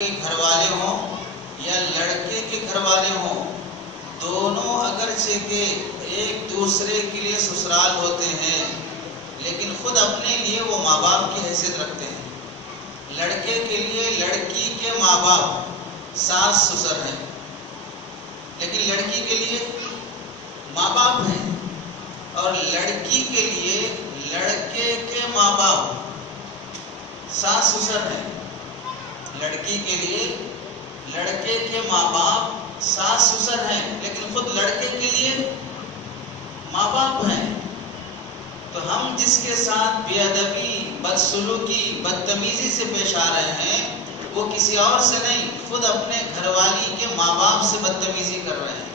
کے گھر والے ہوں یا لڑکے کے گھر والے ہوں، دونوں اگرچہ کہ ایک دوسرے کے لیے سسرال ہوتے ہیں لیکن خود اپنے لیے وہ ماں باپ کی حیثیت رکھتے ہیں۔ لڑکے کے لیے لڑکی کے ماں باپ ساس سسر ہیں، لیکن لڑکی کے لیے ماں باپ ہیں، اور لڑکی کے لیے لڑکے کے ماں باپ ساس سسر ہیں۔ لڑکی کے لیے لڑکے کے ماں باپ ساس سسر ہیں، لیکن خود لڑکے کے لیے ماں باپ ہیں۔ تو ہم جس کے ساتھ بے ادبی، بدسلوکی، بدتمیزی سے پیش آ رہے ہیں، وہ کسی اور سے نہیں، خود اپنے گھر والی کے ماں باپ سے بدتمیزی کر رہے ہیں،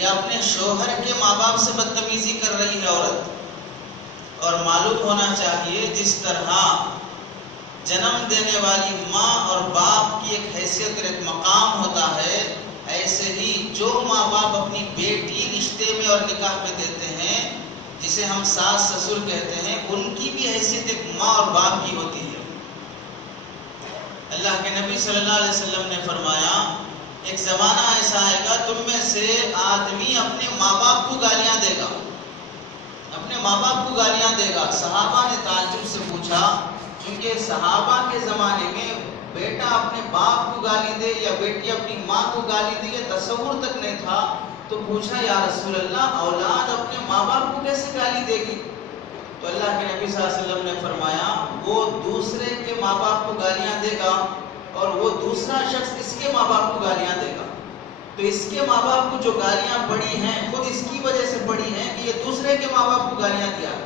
یا اپنے شوہر کے ماں باپ سے بدتمیزی کر رہی ہے عورت۔ اور معلوم ہونا چاہیے جس طرح جنم دینے والی ماں اور باپ کی ایک حیثیت اور ایک مقام ہوتا ہے، ایسے ہی جو ماں باپ اپنی بیٹی رشتے میں اور نکاح میں دیتے ہیں، جسے ہم ساس سسر کہتے ہیں، ان کی بھی حیثیت ایک ماں اور باپ کی ہوتی ہے۔ اللہ کے نبی صلی اللہ علیہ وسلم نے فرمایا، ایک زمانہ ایسا آئے گا تم میں سے آدمی اپنے ماں باپ کو گالیاں دے گا، اپنے ماں باپ کو گالیاں دے گا۔ صحابہ نے تعجب سے پوچھا، کیونکہ صحابہ کے زمانے میں بیٹا اپنے باپ کو گالی دے یا بیٹی اپنی ماں کو گالی دے، یہ تصور تک نہیں تھا۔ تو پوچھا، یا رسول اللہ، اولاد اپنے ماں باپ کو کیسے گالی دے گی؟ تو اللہ کے نبی صلی اللہ علیہ وسلم نے فرمایا، وہ دوسرے کے ماں باپ کو گالیاں دے گا اور وہ دوسرا شخص اس کے ماں باپ کو گالیاں دے گا، تو اس کے ماں باپ کو جو گالیاں پڑی ہیں خود اس کی وجہ سے پڑی ہیں کہ یہ دوسرے کے ماں باپ کو گالیاں دیا۔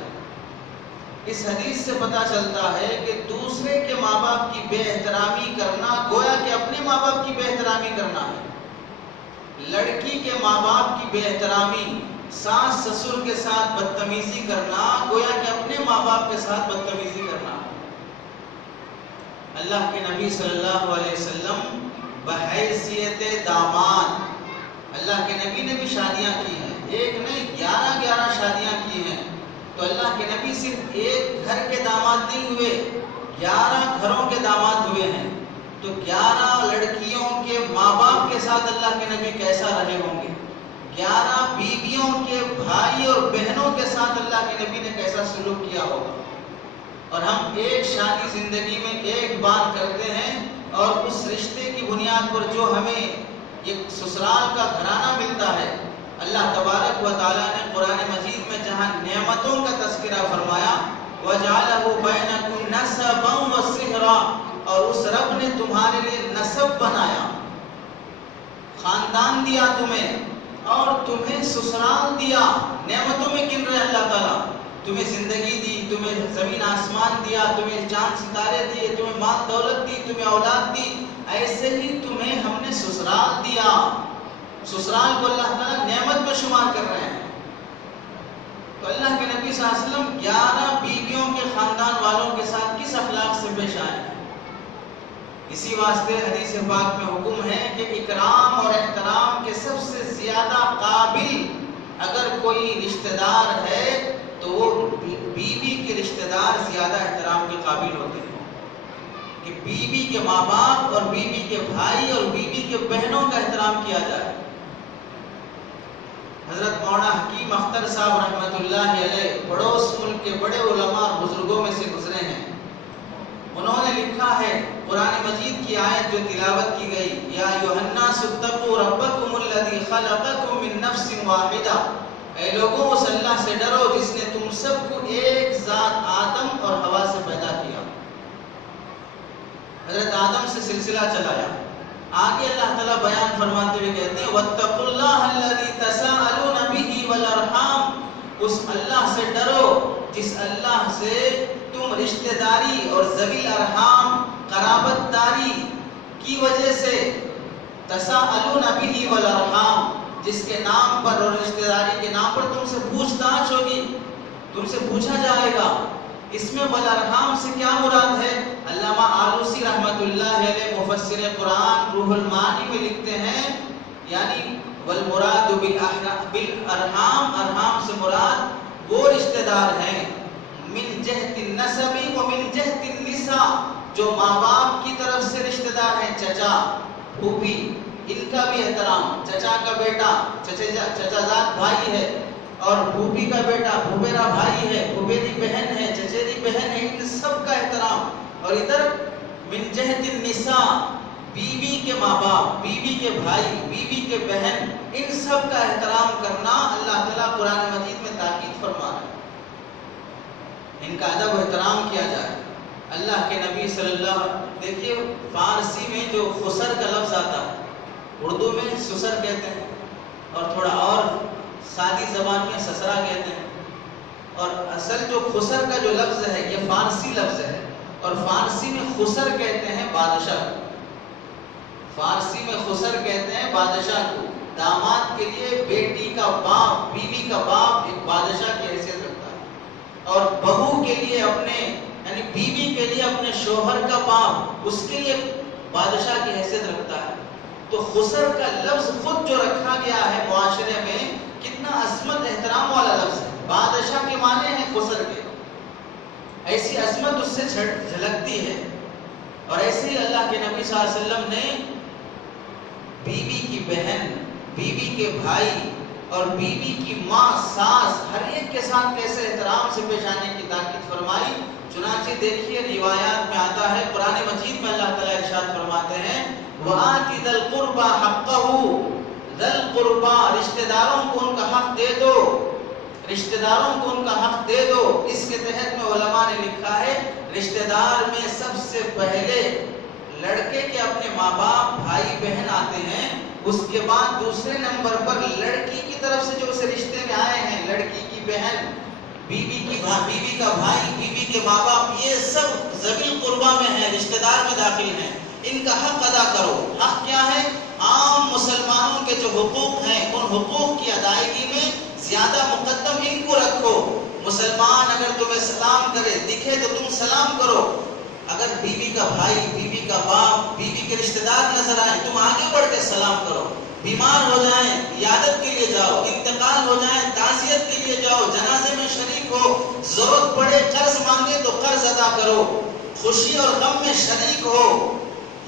اس حدیث سے پتہ چلتا ہے کہ دوسرے کے ماں باپ کی بے احترامی کرنا گویا کہ اپنے ماں باپ کی بے احترامی کرنا ہے۔ لڑکی کے ماں باپ کی بے احترامی، ساس سسر کے ساتھ بدتمیزی کرنا گویا کہ اپنے ماں باپ کے ساتھ بدتمیزی کرنا ہے۔ اللہ کے نبی صلی اللہ علیہ وسلم بحیثیت داماد، اللہ کے نبی نے بھی شادیاں کی ہیں، ایک نہیں 11 شادیاں کی ہیں۔ تو اللہ کے نبی صرف ایک گھر کے داماد نہیں ہوئے، 11 گھروں کے داماد ہوئے ہیں۔ تو 11 لڑکیوں کے ماں باپ کے ساتھ اللہ کے نبی کیسا رہے ہوں گے، 11 بیویوں کے بھائی اور بہنوں کے ساتھ اللہ کے نبی نے کیسا سلوک کیا ہوگا۔ اور ہم ایک شادی زندگی میں ایک بار کرتے ہیں، اور اس رشتے کی بنیاد پر جو ہمیں ایک سسرال کا گھرانہ ملتا ہے، اللہ تبارک و تعالیٰ نے قرآن مجید میں جہاں نعمتوں کا تذکرہ فرمایا، وَجَعَلَهُ بَيْنَكُمْ نَسَبًا وَصِهْرًا، اور اس رب نے تمہارے لیے نسب بنایا، خاندان دیا تمہیں، اور تمہیں سسرال دیا۔ نعمتوں میں گن رہے اللہ تعالیٰ، تمہیں زندگی دی، تمہیں زمین آسمان دیا، تمہیں چاند ستارے دیے، تمہیں مال دولت دی، تمہیں اولاد دی، ایسے ہی تمہیں ہم نے سسرال دیا۔ سسرال کو اللہ تعالیٰ نعمت میں شمار کر رہے ہیں۔ تو اللہ کے نبی صلی اللہ علیہ وسلم 11 بیویوں کے خاندان والوں کے ساتھ کس اخلاق سے پیش آئے؟ اسی واسطے حدیث پاک میں حکم ہے کہ اکرام اور احترام کے سب سے زیادہ قابل اگر کوئی رشتہ دار ہے تو وہ بیوی کے رشتہ دار زیادہ احترام کے قابل ہوتے ہیں، کہ بیوی کے ماں باپ اور بیوی کے بھائی اور بیوی کے بہنوں کا احترام کیا جائے۔ حضرت مولانا حکیم اختر صاحب رحمۃ اللہ علیہ پڑوس ملک کے بڑے علماء اور بزرگوں میں سے گزرے ہیں۔ انہوں نے لکھا ہے، قرآن مجید کی آیت جو تلاوت کی گئی، یا ایھا الناس اتقوا ربکم الذی خلقکم من نفس واحدہ، اے لوگوں اس اللہ سے ڈرو جس نے تم سب کو ایک ذات آدم اور حوا سے پیدا کیا۔ حضرت آدم سے سلسلہ چلایا، آگے اللہ تعالیٰ بیان فرماتے ہوئے کہتے ہیں، وَاتَّقُوا اللَّهَ الَّذِي تَسَاءَلُونَ بِهِ وَالْأَرْحَامَ، اس اللہ سے ڈرو جس اللہ سے تم رشتہ داری اور ذوی الارحام، قرابت داری کی وجہ سے، تَسَاءَلُونَ بِهِ وَالْأَرْحَامَ، جس کے نام پر اور رشتہ داری کے نام پر تم سے پوچھ تاچھ ہوگی، تم سے پوچھا جائے گا۔ اس میں والارحام سے کیا مراد ہے؟ علامہ آلوسی رحمۃ اللہ علیہ مفسر قرآن روح المعانی میں لکھتے ہیں، یعنی والمراد بالارحام، ارحام سے مراد وہ رشتہ دار ہیں من جہت النسب و من جہت النساء، جو ماں باپ کی طرف سے رشتہ دار ہیں، چچا پھوپھی، ان کا بھی احترام، چچا کا بیٹا چچا زاد بھائی ہے، اور پھوپھی کا بیٹا پھوپھیرا بھائی ہے، پھوپھیری بہن ہے، چچیری بہن ہے، ان سب کا احترام. اور ادھر من جہت النساء، بیوی کے ماں باپ، بیوی کے بھائی، بیوی کے بہن، ان سب کا احترام کرنا اللہ تعالیٰ قرآن مجید میں تاکید فرما رہا ہے. ان کا ادب و احترام کیا جائے. اللہ کے نبی صلی اللہ علیہ وسلم، دیکھیے فارسی میں جو خسر کا لفظ آتا ہے، اردو میں سسر کہتے ہیں، اور تھوڑا اور سادی زبان میں سسرا کہتے ہیں، اور اصل جو خسر کا جو لفظ ہے یہ فارسی لفظ ہے، اور فارسی میں خسر کہتے ہیں بادشاہ کو. فارسی میں خسر کہتے ہیں بادشاہ کو. داماد کے لیے بیٹی کا باپ، بیوی کا باپ ایک بادشاہ کی حیثیت رکھتا ہے، اور بہو کے لیے اپنے یعنی بیوی کے لیے اپنے شوہر کا باپ اس کے لیے بادشاہ کی حیثیت رکھتا ہے. تو خسر کا لفظ خود جو رکھا گیا ہے معاشرے میں، کتنا عظمت احترام والا لفظ ہے. بادشاہ کے معنی ہیں خسر کے، ایسی عظمت اس سے جھلکتی ہے. اور ایسے ہی اللہ کے نبی صلی اللہ علیہ وسلم نے بیوی کی بہن، بیوی کے بھائی اور بیوی کی ماں، ساس، ہر ایک کے ساتھ کیسے احترام سے پیش آنے کی تاکید فرمائی. چنانچہ دیکھیے روایات میں آتا ہے، قرآن مجید میں اللہ تعالیٰ ارشاد فرماتے ہیں وَآتِ ذَا الْقُرْبَى حَقَّهُ، ذَا الْقُرْبَى، رشتہ داروں کو ان کا حق دے دو، رشتہ داروں کو ان کا حق دے دو. اس کے تحت میں علماء نے لکھا ہے رشتہ دار میں سب سے پہلے لڑکے کے اپنے ماں باپ، بھائی بہن آتے ہیں، اس کے بعد دوسرے نمبر پر لڑکی کی طرف سے جو اسے رشتے میں آئے ہیں، لڑکی کی بہن، بیوی کا بھائی، بیوی کے ماں باپ، یہ سب ذوی القربہ میں ہیں، رشتہ دار میں داخل ہیں. ان کا حق ادا کرو. حق کیا ہے؟ عام مسلمانوں کے جو حقوق ہیں ان حقوق کی ادائیگی میں زیادہ مقدم ان کو رکھو. مسلمان اگر تمہیں سلام کرے، دکھے تو تم سلام کرو. اگر بیوی کا بھائی، بیوی کا باپ، بیوی کے رشتہ دار نظر آئے، تم آگے بڑھ کے سلام کرو. بیمار ہو جائیں عیادت کے لیے جاؤ، انتقال ہو جائیں تعزیت کے لیے جاؤ، جنازے میں شریک ہو، ضرورت پڑے قرض مانگے تو قرض ادا کرو، خوشی اور غم میں شریک ہو.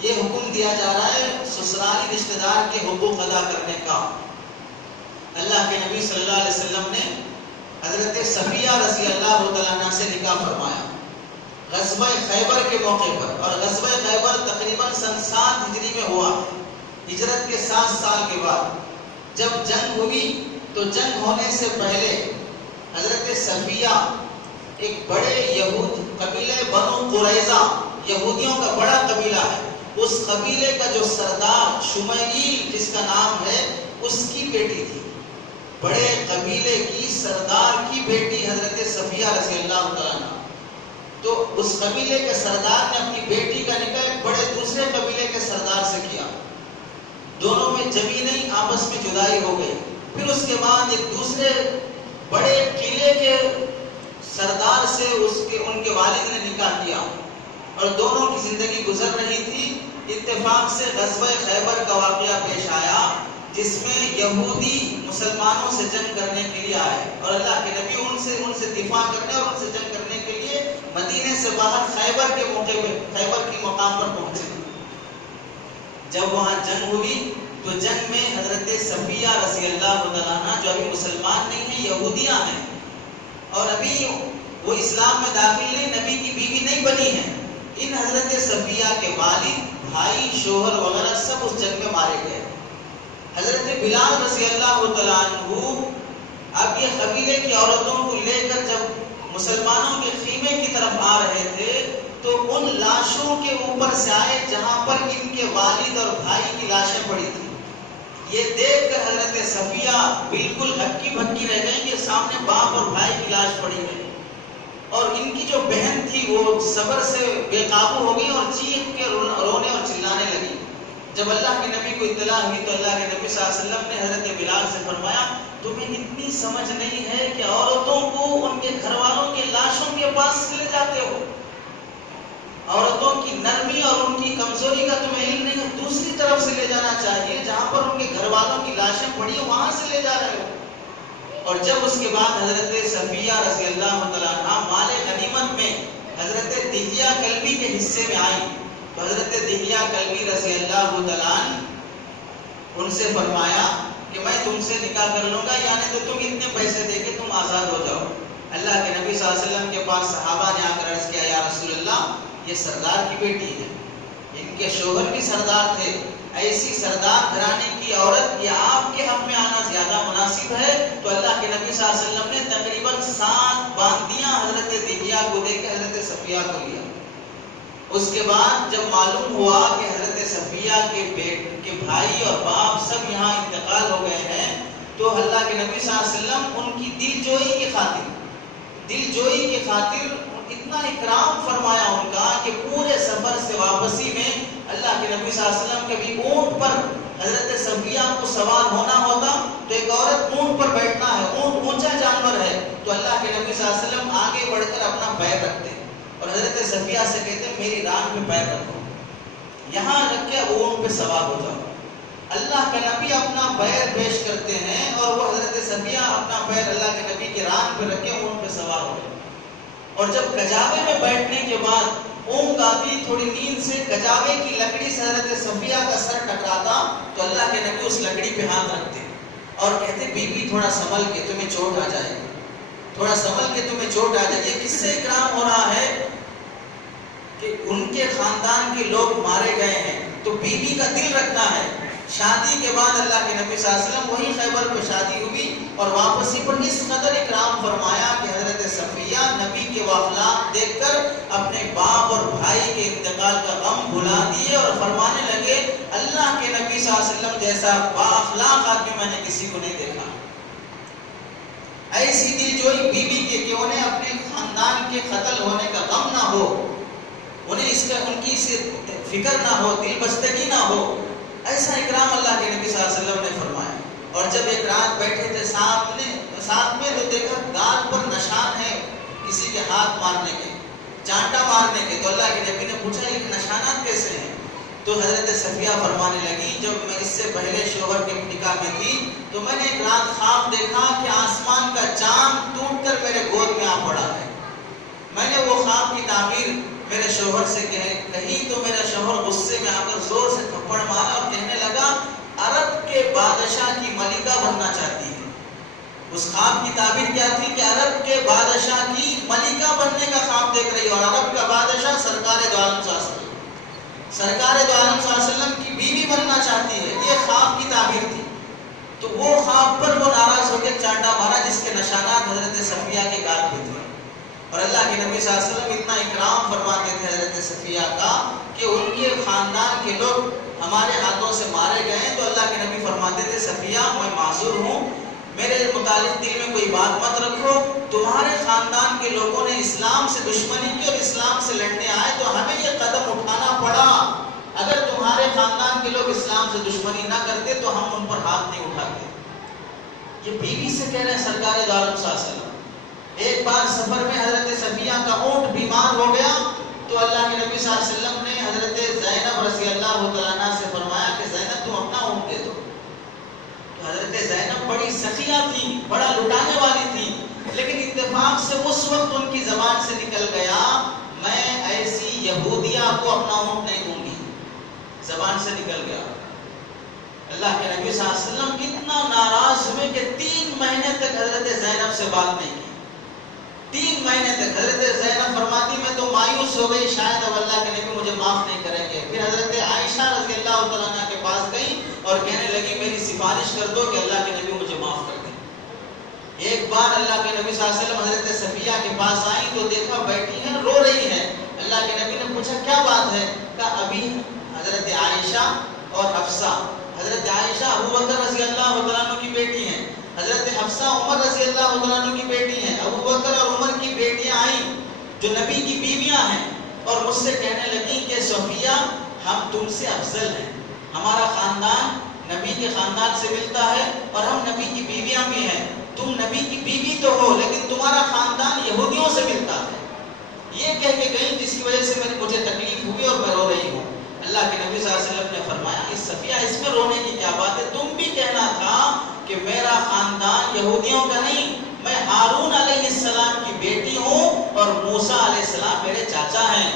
یہ حکم دیا جا رہا ہے سسرالی رشتہ دار کے حقوق ادا کرنے کا. اللہ کے نبی صلی اللہ علیہ وسلم نے حضرت صفیہ رضی اللہ تعالیٰ عنہ سے نکاح فرمایا غزوہ خیبر کے موقع پر. اور غزوہ خیبر تقریباً سن 7 ہجری میں ہوا، ہجرت کے 7 سال کے بعد. جب جنگ ہوئی تو جنگ ہونے سے پہلے حضرت صفیہ ایک بڑے یہود قبیلے بنو قریظہ، یہودیوں کا بڑا قبیلہ ہے، اس قبیلے کا جو سردار شمیل جس کا نام ہے، اس کی بیٹی تھی. بڑے قبیلے کی سردار کی بیٹی حضرت صفیہ رضی اللہ تعالیٰ عنہ. تو اس قبیلے کے سردار نے اپنی بیٹی کا نکاح ایک بڑے دوسرے قبیلے کے سردار سے کیا. دونوں میں زمینیں آپس میں جدائی ہو گئی. پھر اس کے بعد ایک دوسرے بڑے قلعے کے سردار سے ان کے والد نے نکاح کیا، اور دونوں کی زندگی گزر رہی تھی. اتفاق سے غزوہ خیبر کا واقعہ پیش آیا جس میں یہودی مسلمانوں سے جنگ کرنے کے لیے آئے، اور اللہ کے نبی ان سے دفاع کرنے اور ان سے جنگ کرنے کے لیے مدینے سے باہر خیبر کے موقع پہ، خیبر کی مقام پر پہنچے. جب وہاں جنگ ہوئی تو جنگ میں حضرت صفیہ رضی اللہ تعالیٰ عنہ جو ابھی مسلمان نہیں ہیں، یہودیاں ہیں، اور ابھی وہ اسلام میں داخل نہیں، نبی کی بیوی نہیں بنی ہیں. ان حضرت صفیہ کے والد، بھائی، شوہر وغیرہ سب اس جنگ میں مارے گئے. حضرت بلال رضی اللہ تعالیٰ عنہ اب یہ قبیلے کی عورتوں کو لے کر جب مسلمانوں کے خیمے کی طرف آ رہے تھے تو ان لاشوں کے اوپر سے آئے جہاں پر ان کے والد اور بھائی کی لاشیں پڑی تھی. یہ دیکھ کر حضرت صفیہ بالکل ہکی بھکی رہ گئی کہ سامنے باپ اور بھائی کی لاش پڑی ہے، اور ان کی جو بہن تھی وہ صبر سے بے قابو ہو گئی اور چیخ کے رونے اور چلانے لگی. جب اللہ کے نبی کو اطلاع ہوئی تو اللہ کے نبی صلی اللہ علیہ وسلم نے حضرت بلال سے فرمایا تمہیں اتنی سمجھ نہیں ہے کہ عورتوں کو ان کے گھر والوں کی لاشوں کے پاس لے جاتے ہو؟ عورتوں کی نرمی اور ان کی کمزوری کا تمہیں علم نہیں ہے. دوسری طرف سے لے جانا چاہیے جہاں پر ان کے گھر والوں کی لاشیں پڑی ہیں، وہاں سے لے جا رہے ہو. اور جب اس کے بعد حضرت صفیہ رضی اللہ تعالیٰ عنہ مال غنیمت میں حضرت دہیہ کلبی کے حصے میں آئی تو حضرت دہیہ کلبی رضی اللہ تعالیٰ عنہ ان سے فرمایا کہ میں تم سے نکاح کر لوں گا، یعنی تو تم اتنے پیسے دے کے تم آزاد ہو جاؤ۔ اللہ کے نبی صلی اللہ علیہ وسلم کے پاس صحابہ نے آ کر عرض کیا، یا رسول اللہ یہ سردار کی بیٹی ہے، ان کے شوہر بھی سردار تھے، ایسی سردار گھرانے کی عورت یہ آپ کے حق میں آنا زیادہ مناسب ہے؟ تو اللہ کے نبی صلی اللہ علیہ وسلم نے تقریباً 7 باندیاں حضرت دہیہ کو دے کے حضرت صفیہ کو لیا۔ اس کے بعد جب معلوم ہوا کہ حضرت صفیہ کے بھائی اور باپ سب یہاں انتقال ہو گئے ہیں، تو اللہ کے نبی صلی اللہ علیہ وسلم ان کی دل جوئی کی خاطر اتنا اکرام فرمایا ان کا کہ پورے سفر سے واپسی میں اللہ کے نبی صلی اللہ علیہ وسلم کبھی اونٹ پر حضرت صفیہ کو سوار ہونا ہوتا تو ایک عورت اونٹ پر بیٹھنا ہے، اونٹ اونچا جانور ہے، تو اللہ کے نبی صلی اللہ علیہ وسلم آگے بڑھ کر اپنا پیر رکھتے اور حضرت صفیہ سے کہتے ہیں میری ران پہ پیر رکھو، یہاں رکھ کے اب اونٹ پہ سوار ہو جاؤ۔ اللہ کے نبی اپنا پیر پیش کرتے ہیں اور وہ حضرت صفیہ اپنا پیر اللہ کے نبی کے ران پہ رکھ کے اونٹ پہ سوار ہو گئے۔ اور جب کجاوے میں بیٹھنے کے بعد اونٹ آتی تھوڑی نیند سے، کجاوے کی لکڑی سے حضرت صفیہ کا سر ٹکراتا تو اللہ کے نبی اس لکڑی پہ ہاتھ رکھتے اور کہتے بی بی تھوڑا سنبھل کے، تمہیں چوٹ آ جائے گی، تھوڑا سنبھل کے تمہیں چوٹ آ جائے گی۔ کس سے اکرام ہو رہا ہے کہ ان کے خاندان کے لوگ مارے گئے ہیں تو بیوی کا دل رکھنا ہے۔ شادی کے بعد اللہ کے نبی صلی اللہ علیہ وسلم وہی خیبر پہ شادی ہوئی اور واپسی پر اس قدر اکرام فرمایا کہ حضرت صفیہ نبی کے اخلاق دیکھ کر اپنے باپ اور بھائی کے انتقال کا غم بھلا دیے اور فرمانے لگے اللہ کے نبی صلی اللہ علیہ وسلم جیسا با اخلاق آدمی میں نے کسی کو نہیں دیکھا۔ ایسی دلجوئی بیوی کے کہ انہیں اپنے خاندان کے قتل ہونے کا غم نہ ہو، انہیں ان کی فکر نہ ہو، دل بستگی نہ ہو، ایسا اکرام اللہ کے نبی صلی اللہ علیہ وسلم نے فرمایا۔ اور جب ایک رات بیٹھے تھے ساتھ میں تو دیکھا گال پر نشان ہے کسی کے ہاتھ مارنے کے، چانٹا مارنے کے، تو اللہ کے نبی نے پوچھا یہ نشانات کیسے ہیں؟ تو حضرت صفیہ فرمانے لگی جب میں اس سے پہلے شوہر کے نکاح میں تھی تو میں نے ایک رات خواب دیکھا کہ آسمان کا چاند ٹوٹ کر میرے گود میں آ پڑا ہے۔ میں نے وہ خواب کی تعبیر میرے شوہر سے کہی تو میرا شوہر غصے میں آ کر زور سے تھپڑ مارا اور کہنے لگا عرب کے بادشاہ کی ملکہ بننا چاہتی ہے۔ اس خواب کی تعبیر کیا تھی کہ عرب کے بادشاہ کی ملکہ بننے کا خواب دیکھ رہی ہے، اور عرب کا بادشاہ سرکار دو عالم صلی اللہ علیہ وسلم، سرکار دو عالم صلی اللہ علیہ وسلم کی بیوی بننا چاہتی ہے، یہ خواب کی تعبیر تھی۔ تو وہ خواب پر وہ ناراض ہو کے چانٹا مارا جس کے نشانات حضرت صفیہ کے گال پہ تھے۔ اور اللہ کے نبی صلی اللہ علیہ وسلم اتنا اکرام فرماتے تھے حضرت صفیہ کا کہ ان کے خاندان کے لوگ ہمارے ہاتھوں سے مارے گئے تو اللہ کے نبی فرماتے تھے صفیہ میں معذور ہوں، میرے متعلق دل میں کوئی بات مت رکھو، تمہارے خاندان کے لوگوں نے اسلام سے دشمنی کی اور اسلام سے لڑنے آئے تو ہمیں یہ قدم اٹھانا پڑا، اگر تمہارے خاندان کے لوگ اسلام سے دشمنی نہ کرتے تو ہم ان پر ہاتھ نہیں اٹھاتے۔ یہ بیوی سے کہہ رہے ہیں سرکار دو عالم صلی اللہ علیہ وسلم۔ ایک بار سفر میں حضرت صفیہ کا اونٹ بیمار ہو گیا تو اللہ کے نبی صلی اللہ علیہ وسلم نے حضرت زینب رضی اللہ تعالیٰ عنہ سے فرمایا کہ زینب تم اپنا اونٹ دے دو۔ تو حضرت زینب بڑی سخیہ تھی، بڑا لٹانے والی تھی، لیکن اتفاق سے اس وقت ان کی زبان سے نکل گیا میں ایسی یہودیہ کو اپنا اونٹ نہیں دوں گی، زبان سے نکل گیا۔ اللہ کے نبی صلی اللہ علیہ وسلم کتنا ناراض ہوئے کہ 3 مہینے تک حضرت زینب سے بات نہیں کی، 3 مہینے تک۔ حضرت زینب فرماتی میں تو مایوس ہو گئی شاید اب اللہ کے نبی مجھے معاف نہیں کریں گے۔ پھر حضرت عائشہ رضی اللہ تعالیٰ عنہ کے پاس گئی اور کہنے لگی میری سفارش کر دو کہ اللہ کے نبی مجھے معاف کر دیں۔ ایک بار اللہ کے نبی صلی اللہ علیہ وسلم حضرت صفیہ کے پاس آئی تو دیکھا بیٹھی ہے رو رہی ہے۔ اللہ کے نبی نے پوچھا کیا بات ہے؟ کہا ابھی حضرت عائشہ اور حفصہ، حضرت عائشہ ابو بکر رضی اللہ تعالیٰ عنہ کی بیٹی ہیں، حضرت حفصہ عمر رضی اللہ تعالیٰ عنہ کی بیٹی ہیں، ابو بکر اور عمر کی بیٹیاں آئیں جو نبی کی بیویاں ہیں اور مجھ سے کہنے لگی کہ صفیہ ہم تم سے افضل ہیں، ہمارا خاندان نبی کے خاندان سے ملتا ہے اور ہم نبی کی بیویاں بھی ہیں، تم نبی کی بیوی تو ہو لیکن تمہارا خاندان یہودیوں سے ملتا ہے۔ یہ کہہ کے گئی جس کی وجہ سے مجھے تکلیف ہوئی اور میں رو رہی ہوں۔ اللہ کے نبی صلی اللہ علیہ وسلم نے فرمایا اس صفیہ اس میں رونے کی کیا بات ہے؟ تم بھی کہنا تھا کہ میرا خاندان یہودیوں کا نہیں میں ہارون علیہ السلام کی بیٹی ہوں اور موسیٰ علیہ السلام میرے چاچا ہیں.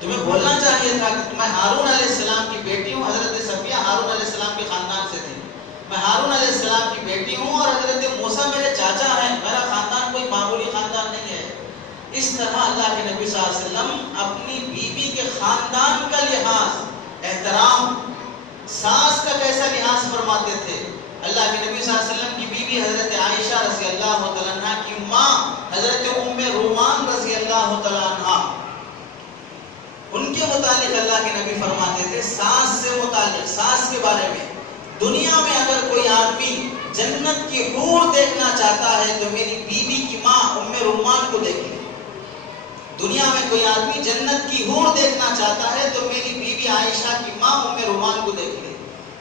تمہیں بولنا چاہیے تھا کہ میں ہارون علیہ السلام کی بیٹی ہوں. حضرت صفیہ ہارون علیہ السلام کے خاندان سے تھی. میں ہارون علیہ السلام کی بیٹی ہوں اور حضرت موسیٰ میرے چاچا ہیں. میرا خاندان کوئی معمولی خاندان نہیں ہے. اس طرح اللہ کے نبی صلی اللہ علیہ وسلم اپنی بیوی کے خاندان کا لحاظ، احترام، ساس کا کیسا لحاظ فرماتے تھے. اللہ کے نبی صلی اللہ علیہ وسلم کی بیوی حضرت عائشہ رضی اللہ تعالیٰ عنہ کی ماں حضرت ام رومان رضی اللہ تعالیٰ عنہ، ان کے متعلق اللہ کے نبی فرماتے تھے ساس سے متعلق، ساس کے بارے میں، دنیا میں اگر کوئی آدمی جنت کی حور دیکھنا چاہتا ہے تو میری بیوی کی ماں ام رومان کو دیکھ لے. دنیا میں کوئی آدمی جنت کی حور دیکھنا چاہتا ہے تو میری بیوی عائشہ کی ماں ام رومان کو دیکھ لے.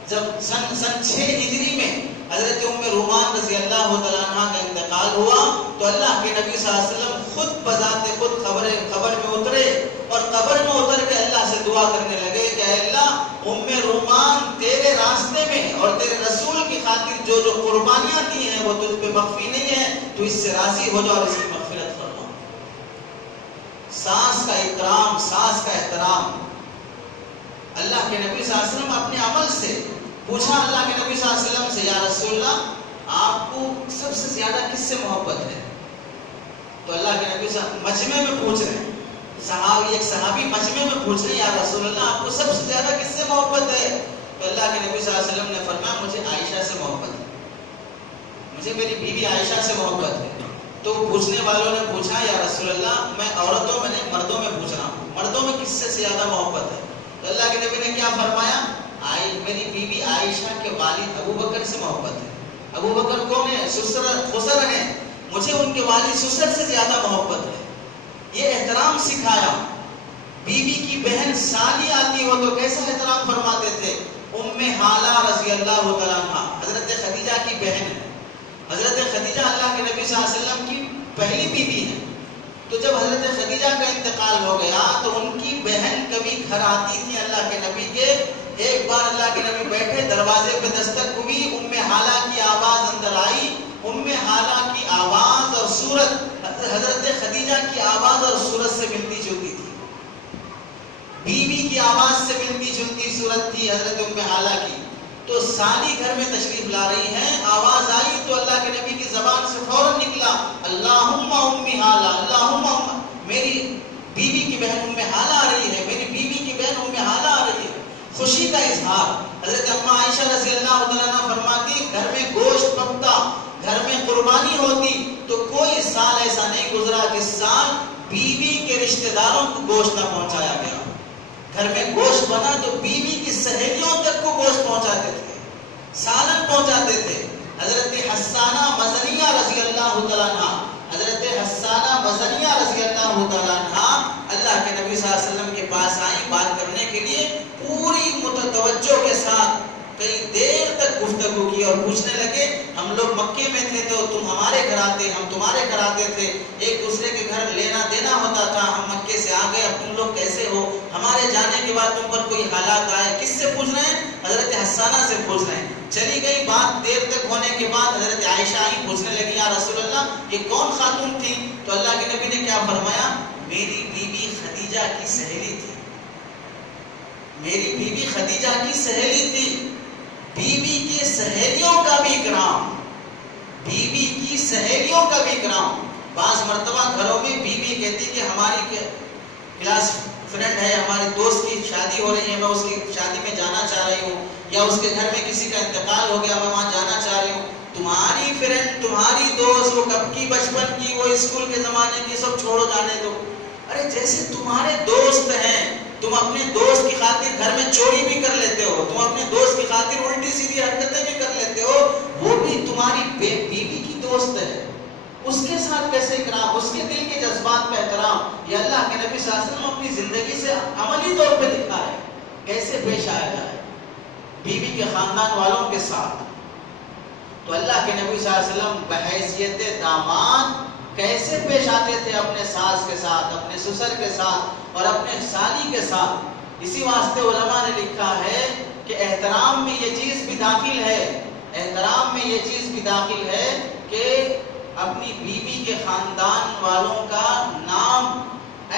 جب سن 6 ہجری میں حضرت ام رومان رضی اللہ تعالیٰ عنہ کا انتقال ہوا تو اللہ کے نبی صلی اللہ علیہ وسلم خود بذات خود قبر میں اترے اور قبر میں اتر کے اللہ سے دعا کرنے لگے کہ اے اللہ، ام رومان تیرے راستے میں اور تیرے رسول کی خاطر جو قربانیاں دی ہیں وہ تجھ پہ مخفی نہیں ہے، تو اس سے راضی ہو جا اور اس کی مغفرت فرما. ساس کا اکرام، ساس کا احترام. اللہ کے نبی صلی اللہ علیہ وسلم اپنے عمل سے پوچھا اللہ کے نبی صلی اللہ علیہ وسلم سے، یا رسول اللہ آپ کو سب سے زیادہ کس سے محبت ہے؟ تو اللہ کے نبی صلی اللہ علیہ وسلم مجمع میں پوچھ رہے ہیں، ایک صحابی مجمع میں پوچھ رہے ہیں یا رسول اللہ آپ کو سب سے زیادہ کس سے محبت ہے؟ تو اللہ کے نبی صلی اللہ علیہ وسلم نے فرمایا مجھے عائشہ سے محبت ہے، مجھے میری بیوی عائشہ سے محبت ہے. تو پوچھنے والوں نے پوچھا یا رسول اللہ میں عورتوں میں نہیں مردوں میں پوچھ رہا ہوں، مردوں میں کس سے زیادہ محبت ہے؟ تو اللہ کے نبی نے کیا فرمایا؟ میری بیوی عائشہ کے والد ابو بکر سے محبت ہے. ابو بکر کون ہے؟ خسر ہیں، مجھے ان کے والد سسر سے زیادہ محبت ہے. یہ احترام سکھایا. بیوی کی بہن سالی آتی ہو تو کیسا احترام فرماتے تھے. ام حالہ رضی اللہ تعالیٰ عنہ حضرت خدیجہ کی بہن ہے. حضرت خدیجہ اللہ کے نبی صلی اللہ علیہ وسلم کی پہلی بیوی ہے. تو جب حضرت خدیجہ کا انتقال ہو گیا تو ان کی بہن کبھی گھر آتی تھی اللہ کے نبی کے. ایک بار اللہ کے نبی بیٹھے، دروازے پہ دستک ہوئی، ام حالہ کی آواز اندر آئی. ام حالہ کی آواز اور صورت حضرت خدیجہ کی آواز اور صورت سے ملتی جلتی تھی. بیوی کی آواز سے ملتی جلتی صورت تھی حضرت ام حالہ کی. تو سالی گھر میں تشریف لا رہی ہیں، آواز آئی تو اللہ کے نبی کی زبان سے فوراً نکلا اللہم ام حالہ، اللہم، میری بیوی کی بہن ام حالہ آ رہی ہے، میری بیوی کی بہن ام حالہ آ رہی ہے. خوشی کا اظہار. حضرت اما عائشہ رضی اللہ عنہا فرماتی گھر میں گوشت پکتا، گھر میں قربانی ہوتی تو کوئی سال ایسا نہیں گزرا جس سال بیوی کے رشتہ داروں کو گوشت نہ پہنچایا گیا. گھر میں گوشت بنا تو بیوی کی سہیلیوں تک کو گوشت پہنچاتے تھے، سالن پہنچاتے تھے. حضرت حسانہ مزنیہ رضی اللہ تعالیٰ عنہ، حضرت حسانہ مزنیہ رضی اللہ تعالیٰ عنہ اللہ کے نبی صلی اللہ علیہ وسلم کے پاس آئیں بات کرنے کے لیے. پوری متوجہ کے ساتھ کئی دیر تک گفتگو کی اور پوچھنے لگے ہم لوگ مکے میں تھے تو تم ہمارے گھر آتے، ہم تمہارے گھر آتے تھے، ایک دوسرے کے گھر لینا دینا ہوتا تھا. ہم مکے سے آ گئے، اب تم لوگ کیسے ہو؟ ہمارے جانے کے بعد تم پر کوئی حالات آئے؟ کس سے پوچھ رہے ہیں؟ حضرت حسانہ سے پوچھ رہے ہیں. چلی گئی بات، دیر تک ہونے کے بعد حضرت عائشہ آئی، پوچھنے لگی یا رسول اللہ یہ کون خاتون تھی؟ تو اللہ کے نبی نے کیا فرمایا؟ میری بیوی خدیجہ کی سہیلی تھی، میری بیوی خدیجہ کی سہیلی تھی. بیوی کی سہیلیوں کا بھی اکرام، بیوی کی سہیلیوں کا بھی اکرام. بعض مرتبہ گھروں میں بیوی کہتی کہ ہماری کلاس فرینڈ ہے، ہمارے دوست کی شادی ہو رہی ہے، میں اس کی شادی میں جانا چاہ رہی ہوں، یا اس کے گھر میں کسی کا انتقال ہو گیا میں وہاں جانا چاہ رہی ہوں. تمہاری فرینڈ، تمہاری دوست، وہ کب کی بچپن کی، وہ اسکول کے زمانے کی، سب چھوڑو جانے دو. ارے جیسے تمہارے دوست ہیں، تم اپنے دوست کی خاطر گھر میں چوری بھی کر لیتے ہو، تم اپنے دوست کی خاطر الٹی سیدھی حرکتیں بھی کر لیتے ہو، وہ بھی تمہاری بیوی کی دوست ہے. اس کے ساتھ کیسے اکرام، اس کے دل کے جذبات کا احترام، یہ اللہ کے نبی صلی اللہ علیہ وسلم اپنی زندگی سے عملی طور پہ دکھا ہے کیسے پیش آیا جائے بیوی کے خاندان والوں کے ساتھ. تو اللہ کے نبی صلی اللہ علیہ وسلم بحیثیت داماد کیسے پیش آتے تھے اپنے ساس کے ساتھ، اپنے سسر کے ساتھ اور اپنے سالی کے ساتھ. اسی واسطے علماء نے لکھا ہے کہ احترام میں یہ چیز بھی داخل ہے، احترام میں یہ چیز بھی داخل ہے کہ اپنی بیوی کے خاندان والوں کا نام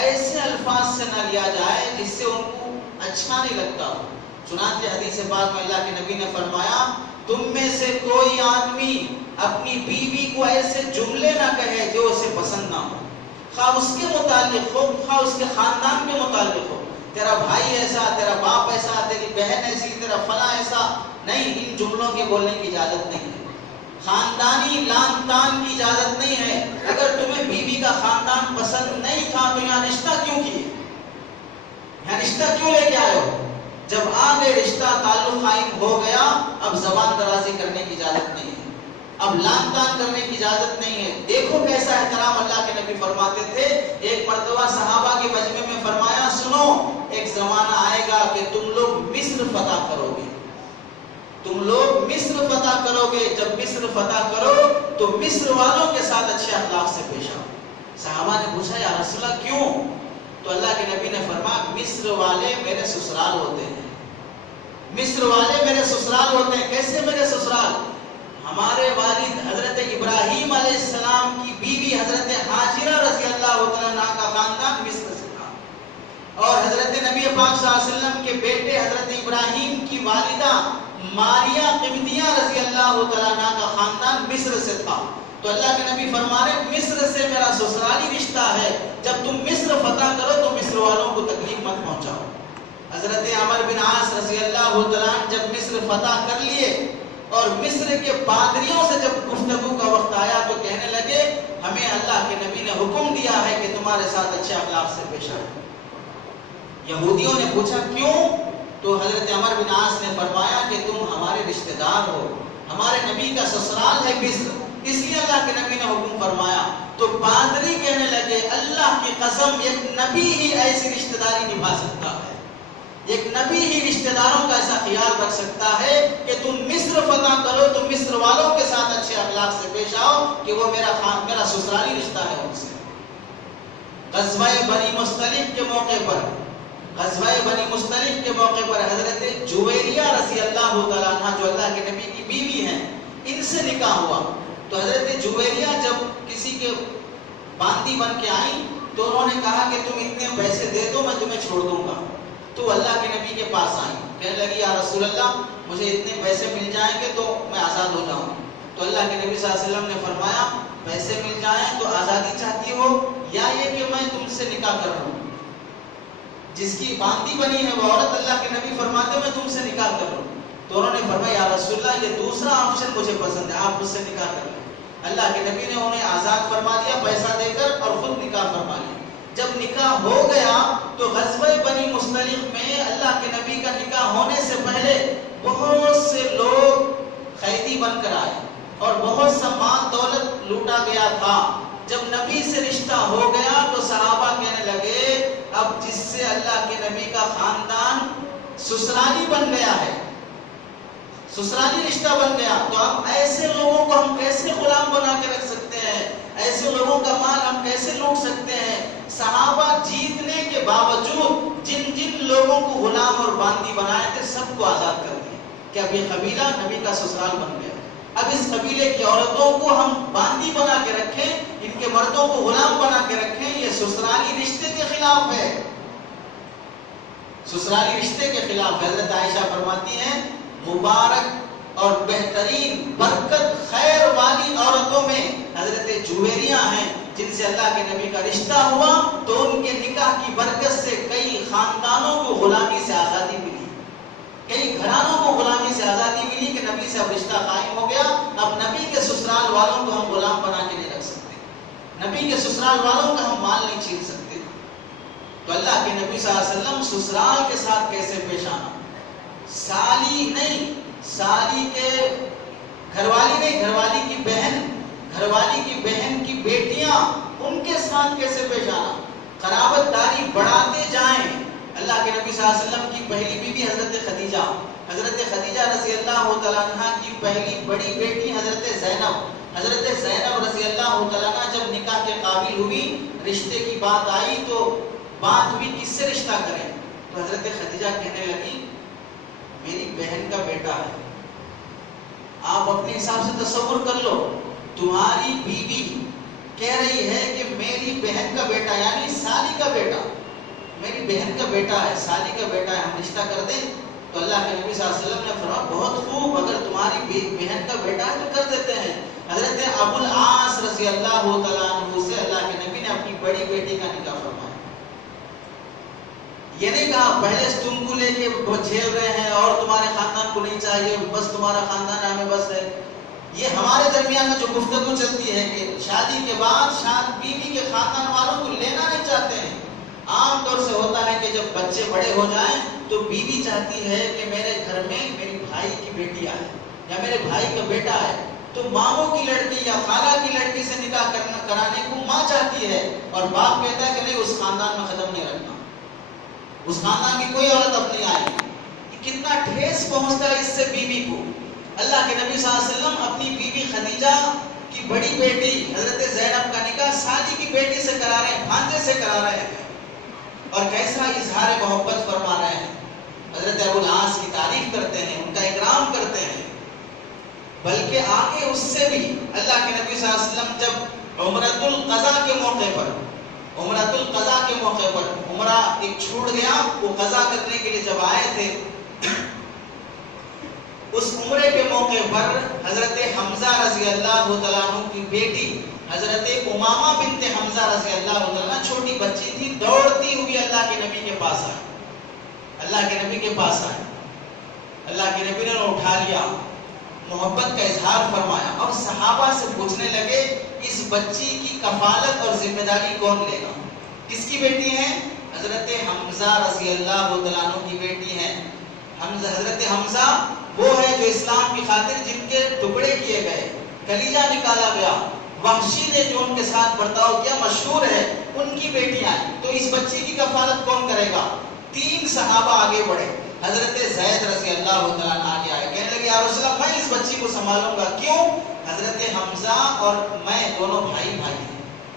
ایسے الفاظ سے نہ لیا جائے جس سے ان کو اچھا نہیں لگتا ہو. چنانچہ حدیث پاک میں اللہ کے نبی نے فرمایا تم میں سے کوئی آدمی اپنی بیوی کو ایسے جملے نہ کہے جو اسے پسند نہ ہو، خواہ اس کے متعلق ہو خواہ اس کے خاندان کے متعلق ہو. تیرا بھائی ایسا، تیرا باپ ایسا، تیری بہن ایسی، تیرا فلاں ایسا. نہیں، ان جملوں کے بولنے کی اجازت نہیں ہے. خاندانی لان تان کی اجازت نہیں ہے. اگر تمہیں بیوی کا خاندان پسند نہیں تھا تو یہاں رشتہ کیوں کیے؟ یہاں رشتہ کیوں لے کے آئے ہو؟ جب آگے رشتہ تعلق قائم ہو گیا اب زبان درازی کرنے کی اجازت نہیں ہے، اب لان تان کرنے کی اجازت نہیں ہے. دیکھو کیسا احترام اللہ کے نبی فرماتے تھے. ایک مرتبہ صحابہ کے مجمع میں فرمایا سنو، ایک زمانہ آئے گا کہ تم لوگ مصر فتح کرو گے، تم لوگ مصر فتح کرو گے. جب مصر فتح کرو تو مصر والوں کے ساتھ اچھے اخلاق سے پیش آؤ. صحابہ نے پوچھا یا رسول اللہ کیوں؟ تو اللہ کے نبی نے فرمایا مصر والے میرے سسرال ہوتے ہیں، مصر والے میرے سسرال ہوتے ہیں. کیسے میرے سسرال؟ ہمارے والد حضرت ابراہیم علیہ السلام کی بیوی حضرت حاجرہ رضی اللہ عنہا کا خاندان مصر سے تھا، اور حضرت نبی پاک صلی اللہ علیہ وسلم کے بیٹے حضرت ابراہیم کی والدہ ماریہ قبطیہ رضی اللہ عنہا کا خاندان مصر سے تھا. تو اللہ کے نبی فرما رہے مصر سے میرا سسرالی رشتہ ہے. جب تم مصر فتح کرو تو مصر والوں کو تکلیف مت پہنچاؤ. حضرت عمر بن عاص رضی اللہ عنہ جب مصر فتح کر لیے اور مصر کے پادریوں سے جب گفتگو کا وقت آیا تو کہنے لگے ہمیں اللہ کے نبی نے حکم دیا ہے کہ تمہارے ساتھ اچھے اخلاق سے پیش آئے. یہودیوں نے پوچھا کیوں؟ تو حضرت عمر بن عاص نے فرمایا کہ تم ہمارے رشتہ دار ہو، ہمارے نبی کا سسرال ہے مصر، اس لیے اللہ کے نبی نے حکم فرمایا. تو پادری کہنے لگے اللہ کی قسم ایک نبی ہی ایسی رشتہ داری نبھا سکتا ہے، ایک نبی ہی رشتہ داروں کا ایسا خیال رکھ سکتا ہے کہ تم مصر فتح کرو تو مصر والوں کے ساتھ اچھے اخلاق سے پیش آؤ کہ وہ میرا سسرالی رشتہ ہے ان سے. غزوہ بنی مصطلق کے موقع پر حضرت جویریہ رضی اللہ تعالیٰ عنہ جو اللہ کے نبی کی بیوی ہیں ان سے نکاح ہوا. تو حضرت جویریہ جب کسی کے باندی بن کے آئیں تو انہوں نے کہا کہ تم اتنے پیسے دے دو میں تمہیں چھوڑ دوں گا. تو اللہ کے نبی کے پاس آئیں، کہنے لگی یا رسول اللہ مجھے اتنے پیسے مل جائیں گے تو میں آزاد ہو جاؤں. تو اللہ کے نبی صلی اللہ علیہ وسلم نے فرمایا پیسے مل جائیں تو آزادی چاہتی ہو یا یہ کہ میں تم سے نکاح کر لوں؟ جس کی باندی بنی ہے وہ عورت اللہ کے نبی فرماتے میں تم سے نکاح کر لوں. تو انہوں نے فرمایا یا رسول اللہ یہ دوسرا آپشن مجھے پسند ہے، آپ مجھ سے نکاح کر لیں. اللہ کے نبی نے انہیں آزاد فرما دیا پیسہ دے کر اور خود نکاح فرما لیا. جب نکاح ہو گیا تو غزوہ بنی مصطلق میں اللہ کے نبی کا نکاح ہونے سے پہلے بہت سے لوگ قیدی بن کر آئے اور بہت سا مال دولت لوٹا گیا تھا. جب نبی سے رشتہ ہو گیا تو صحابہ کہنے لگے اب جس سے اللہ کے نبی کا خاندان سسرالی بن گیا ہے، سسرالی رشتہ بن گیا، تو اب ایسے لوگوں کو ہم کیسے غلام بنا کے رکھ سکتے ہیں، ایسے لوگوں کا مال ہم کیسے لوٹ سکتے ہیں. صحابہ جیتنے کے باوجود جن جن لوگوں کو غلام اور باندی بنائے تھے سب کو آزاد کر دیا کہ اب یہ قبیلہ نبی کا سسرال بن گیا. اب اس قبیلے کی عورتوں کو ہم باندی بنا کے رکھیں، ان کے مردوں کو غلام بنا کے رکھیں، یہ سسرالی رشتے کے خلاف ہے، سسرالی رشتے کے خلاف. حضرت عائشہ فرماتی ہیں مبارک اور بہترین برکت خیر والی عورتوں میں حضرت جویریہ ہیں جن سے اللہ کے نبی کا رشتہ ہوا تو ان کے نکاح کی برکت سے کئی خاندانوں کو غلامی سے آزادی ملی، کئی گھرانوں کو غلامی سے آزادی ملی کہ نبی سے اب رشتہ قائم ہو گیا. اب نبی کے سسرال والوں کو ہم غلام بنا کے نہیں رکھ سکتے، نبی کے سسرال والوں کا ہم مال نہیں چھین سکتے. تو اللہ کے نبی صلی اللہ علیہ وسلم سسرال کے ساتھ کیسے پیش آنا، سالی نہیں، سالی کے گھر والی نہیں، گھر والی کی بہن، گھر والی کی بہن کی بیٹیاں ان کے ساتھ کیسے پیش آنا، قرابت داری بڑھاتے جائیں. اللہ کے نبی صلی اللہ علیہ وسلم کی پہلی بیوی حضرت خدیجہ رضی اللہ تعالیٰ عنہ کی پہلی بڑی بیٹی حضرت زینب رضی اللہ تعالیٰ عنہ جب نکاح کے قابل ہوئی، رشتے کی بات آئی تو بات بھی کس سے رشتہ کریں. تو حضرت خدیجہ کہنے لگی میری بہن کا بیٹا ہے، آپ اپنے حساب سے تصور کر لو تمہاری بیوی کہہ رہی ہے کہ میری بہن کا بیٹا یعنی سالی کا بیٹا، میری بہن کا بیٹا ہے، سالی کا بیٹا ہے، ہم رشتہ کر دیں؟ تو اللہ کے نبی صلی اللہ علیہ وسلم نے فرمایا بہت خوب، اگر تمہاری بہن کا بیٹا ہے تو کر دیتے ہیں۔ حضرت ابو العاص رضی اللہ تعالیٰ عنہ سے اللہ کے نبی نے اپنی بڑی بیٹی کا نکاح فرمایا۔ یہ نہیں کہا پہلے تم کو لے کے جھیل رہے ہیں اور تمہارے خاندان کو نہیں چاہیے، بس تمہارا خاندان ہمیں بس ہے۔ یہ ہمارے درمیان میں جو گفتگو چلتی ہے کہ شادی کے بعد بیوی کے خاندان والوں کو لینا نہیں چاہتے ہیں۔ عام طور سے ہوتا ہے کہ جب بچے بڑے ہو جائیں تو بیوی چاہتی ہے کہ میرے گھر میں میری بھائی کی بیٹی آئے یا میرے بھائی کا بیٹا آئے، تو ماموں کی لڑکی یا خالہ کی لڑکی سے نکاح کرانے کو ماں چاہتی ہے، اور باپ کہتا ہے کہ نہیں، اس خاندان میں قدم نہیں رکھنا، اس خاندان کی کوئی عورت اب نہیں آئے گی۔ کتنا ٹھیس پہنچتا ہے اس سے بیوی کو۔ اللہ کے نبی صلی اللہ علیہ وسلم اپنی بیوی خدیجہ کی بڑی بیٹی حضرت زینب کا نکاح سالی کی بیٹی سے کرا رہے ہیں، بھانجے سے کرا رہے ہیں، اور کیسا اظہار محبت فرما رہے ہیں۔ حضرت ابو العاص کی تعریف کرتے ہیں، ان کا اکرام کرتے ہیں، بلکہ آگے اس سے بھی اللہ کے نبی صلی اللہ علیہ وسلم جب عمرۃ القضاء کے موقع پر عمرہ ایک چھوٹ گیا، وہ قضا کرنے کے لیے جب آئے تھے، اس عمرے کے موقع پر حضرت حمزہ رضی اللہ تعالیٰ عنہ کی بیٹی حضرت امامہ بنت حمزہ رضی اللہ تعالیٰ عنہ چھوٹی بچی تھی، دوڑتی ہوئی اللہ کے نبی کے پاس آئی، اللہ کے نبی کے پاس آئی، اللہ کے نبی نے اٹھا لیا، محبت کا اظہار فرمایا، اور صحابہ سے پوچھنے لگے اس بچی کی کفالت اور ذمہ داری کون لے گا؟ کس کی بیٹی ہے؟ حضرت حمزہ رضی اللہ تعالیٰ عنہ کی بیٹی ہے۔ حضرت حمزہ وہ ہے جو اسلام کی خاطر جن کے ٹکڑے کیے گئے، کلیجہ نکالا گیا، وحشی نے جو ان کے ساتھ برتاؤ کیا مشہور ہے، ان کی بیٹیاں ہیں، تو اس بچی کی کفالت کون کرے گا؟ 3 صحابہ آگے بڑھے، حضرت زید رضی اللہ تعالیٰ عنہ آگے آئے، کہنے لگے یا رسول اللہ میں اس بچی کو سنبھالوں گا۔ کیوں؟ حضرت حمزہ اور میں دونوں بھائی ہیں۔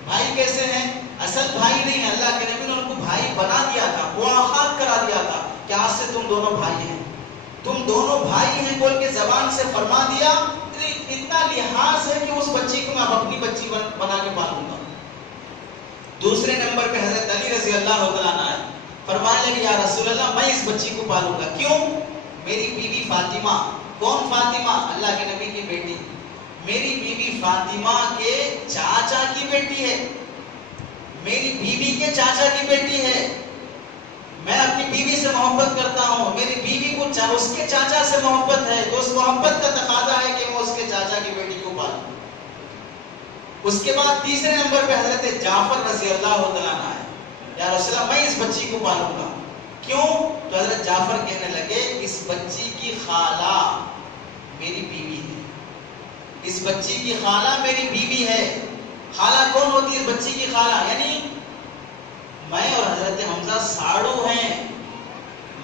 بھائی کیسے ہیں؟ اصل بھائی نہیں ہے، اللہ کے نبی نے ان کو بھائی بنا دیا تھا، مواخات کرا دیا تھا کہ آج سے تم دونوں بھائی ہیں، تم دونوں بھائی ہیں بول کے زبان سے فرما دیا۔ اتنا لحاظ ہے کہ اس بچی کو میں اپنی بچی بنا کے پالوں گا۔ دوسرے نمبر پہ حضرت علی رضی اللہ تعالیٰ عنہ آئے، فرمانے لگے یا رسول اللہ میں اس بچی کو پالوں گا۔ کیوں؟ میری بیوی فاطمہ، کون فاطمہ؟ اللہ کے نبی کی بیٹی، میری بیوی فاطمہ کے چاچا کی بیٹی ہے، میری بیوی کے چاچا کی بیٹی ہے، میں اپنی بیوی سے محبت کرتا ہوں، میری بیوی کو اس کے چاچا سے محبت ہے، تو اس محبت کا تقاضا ہے کہ میں اس کے چاچا کی بیٹی کو پالوں۔ اس کے بعد تیسرے نمبر پہ حضرت جعفر رضی اللہ تعالیٰ عنہ آئے، یا رسول اللہ میں اس بچی کو پالوں گا۔ کیوں؟ تو حضرت جعفر کہنے لگے اس بچی کی خالہ میری بیوی ہے، اس بچی کی خالہ میری بیوی ہے۔ خالہ کون ہوتی ہے اس بچی کی خالہ؟ یعنی میں اور حضرت حمزہ ساڑو ہیں،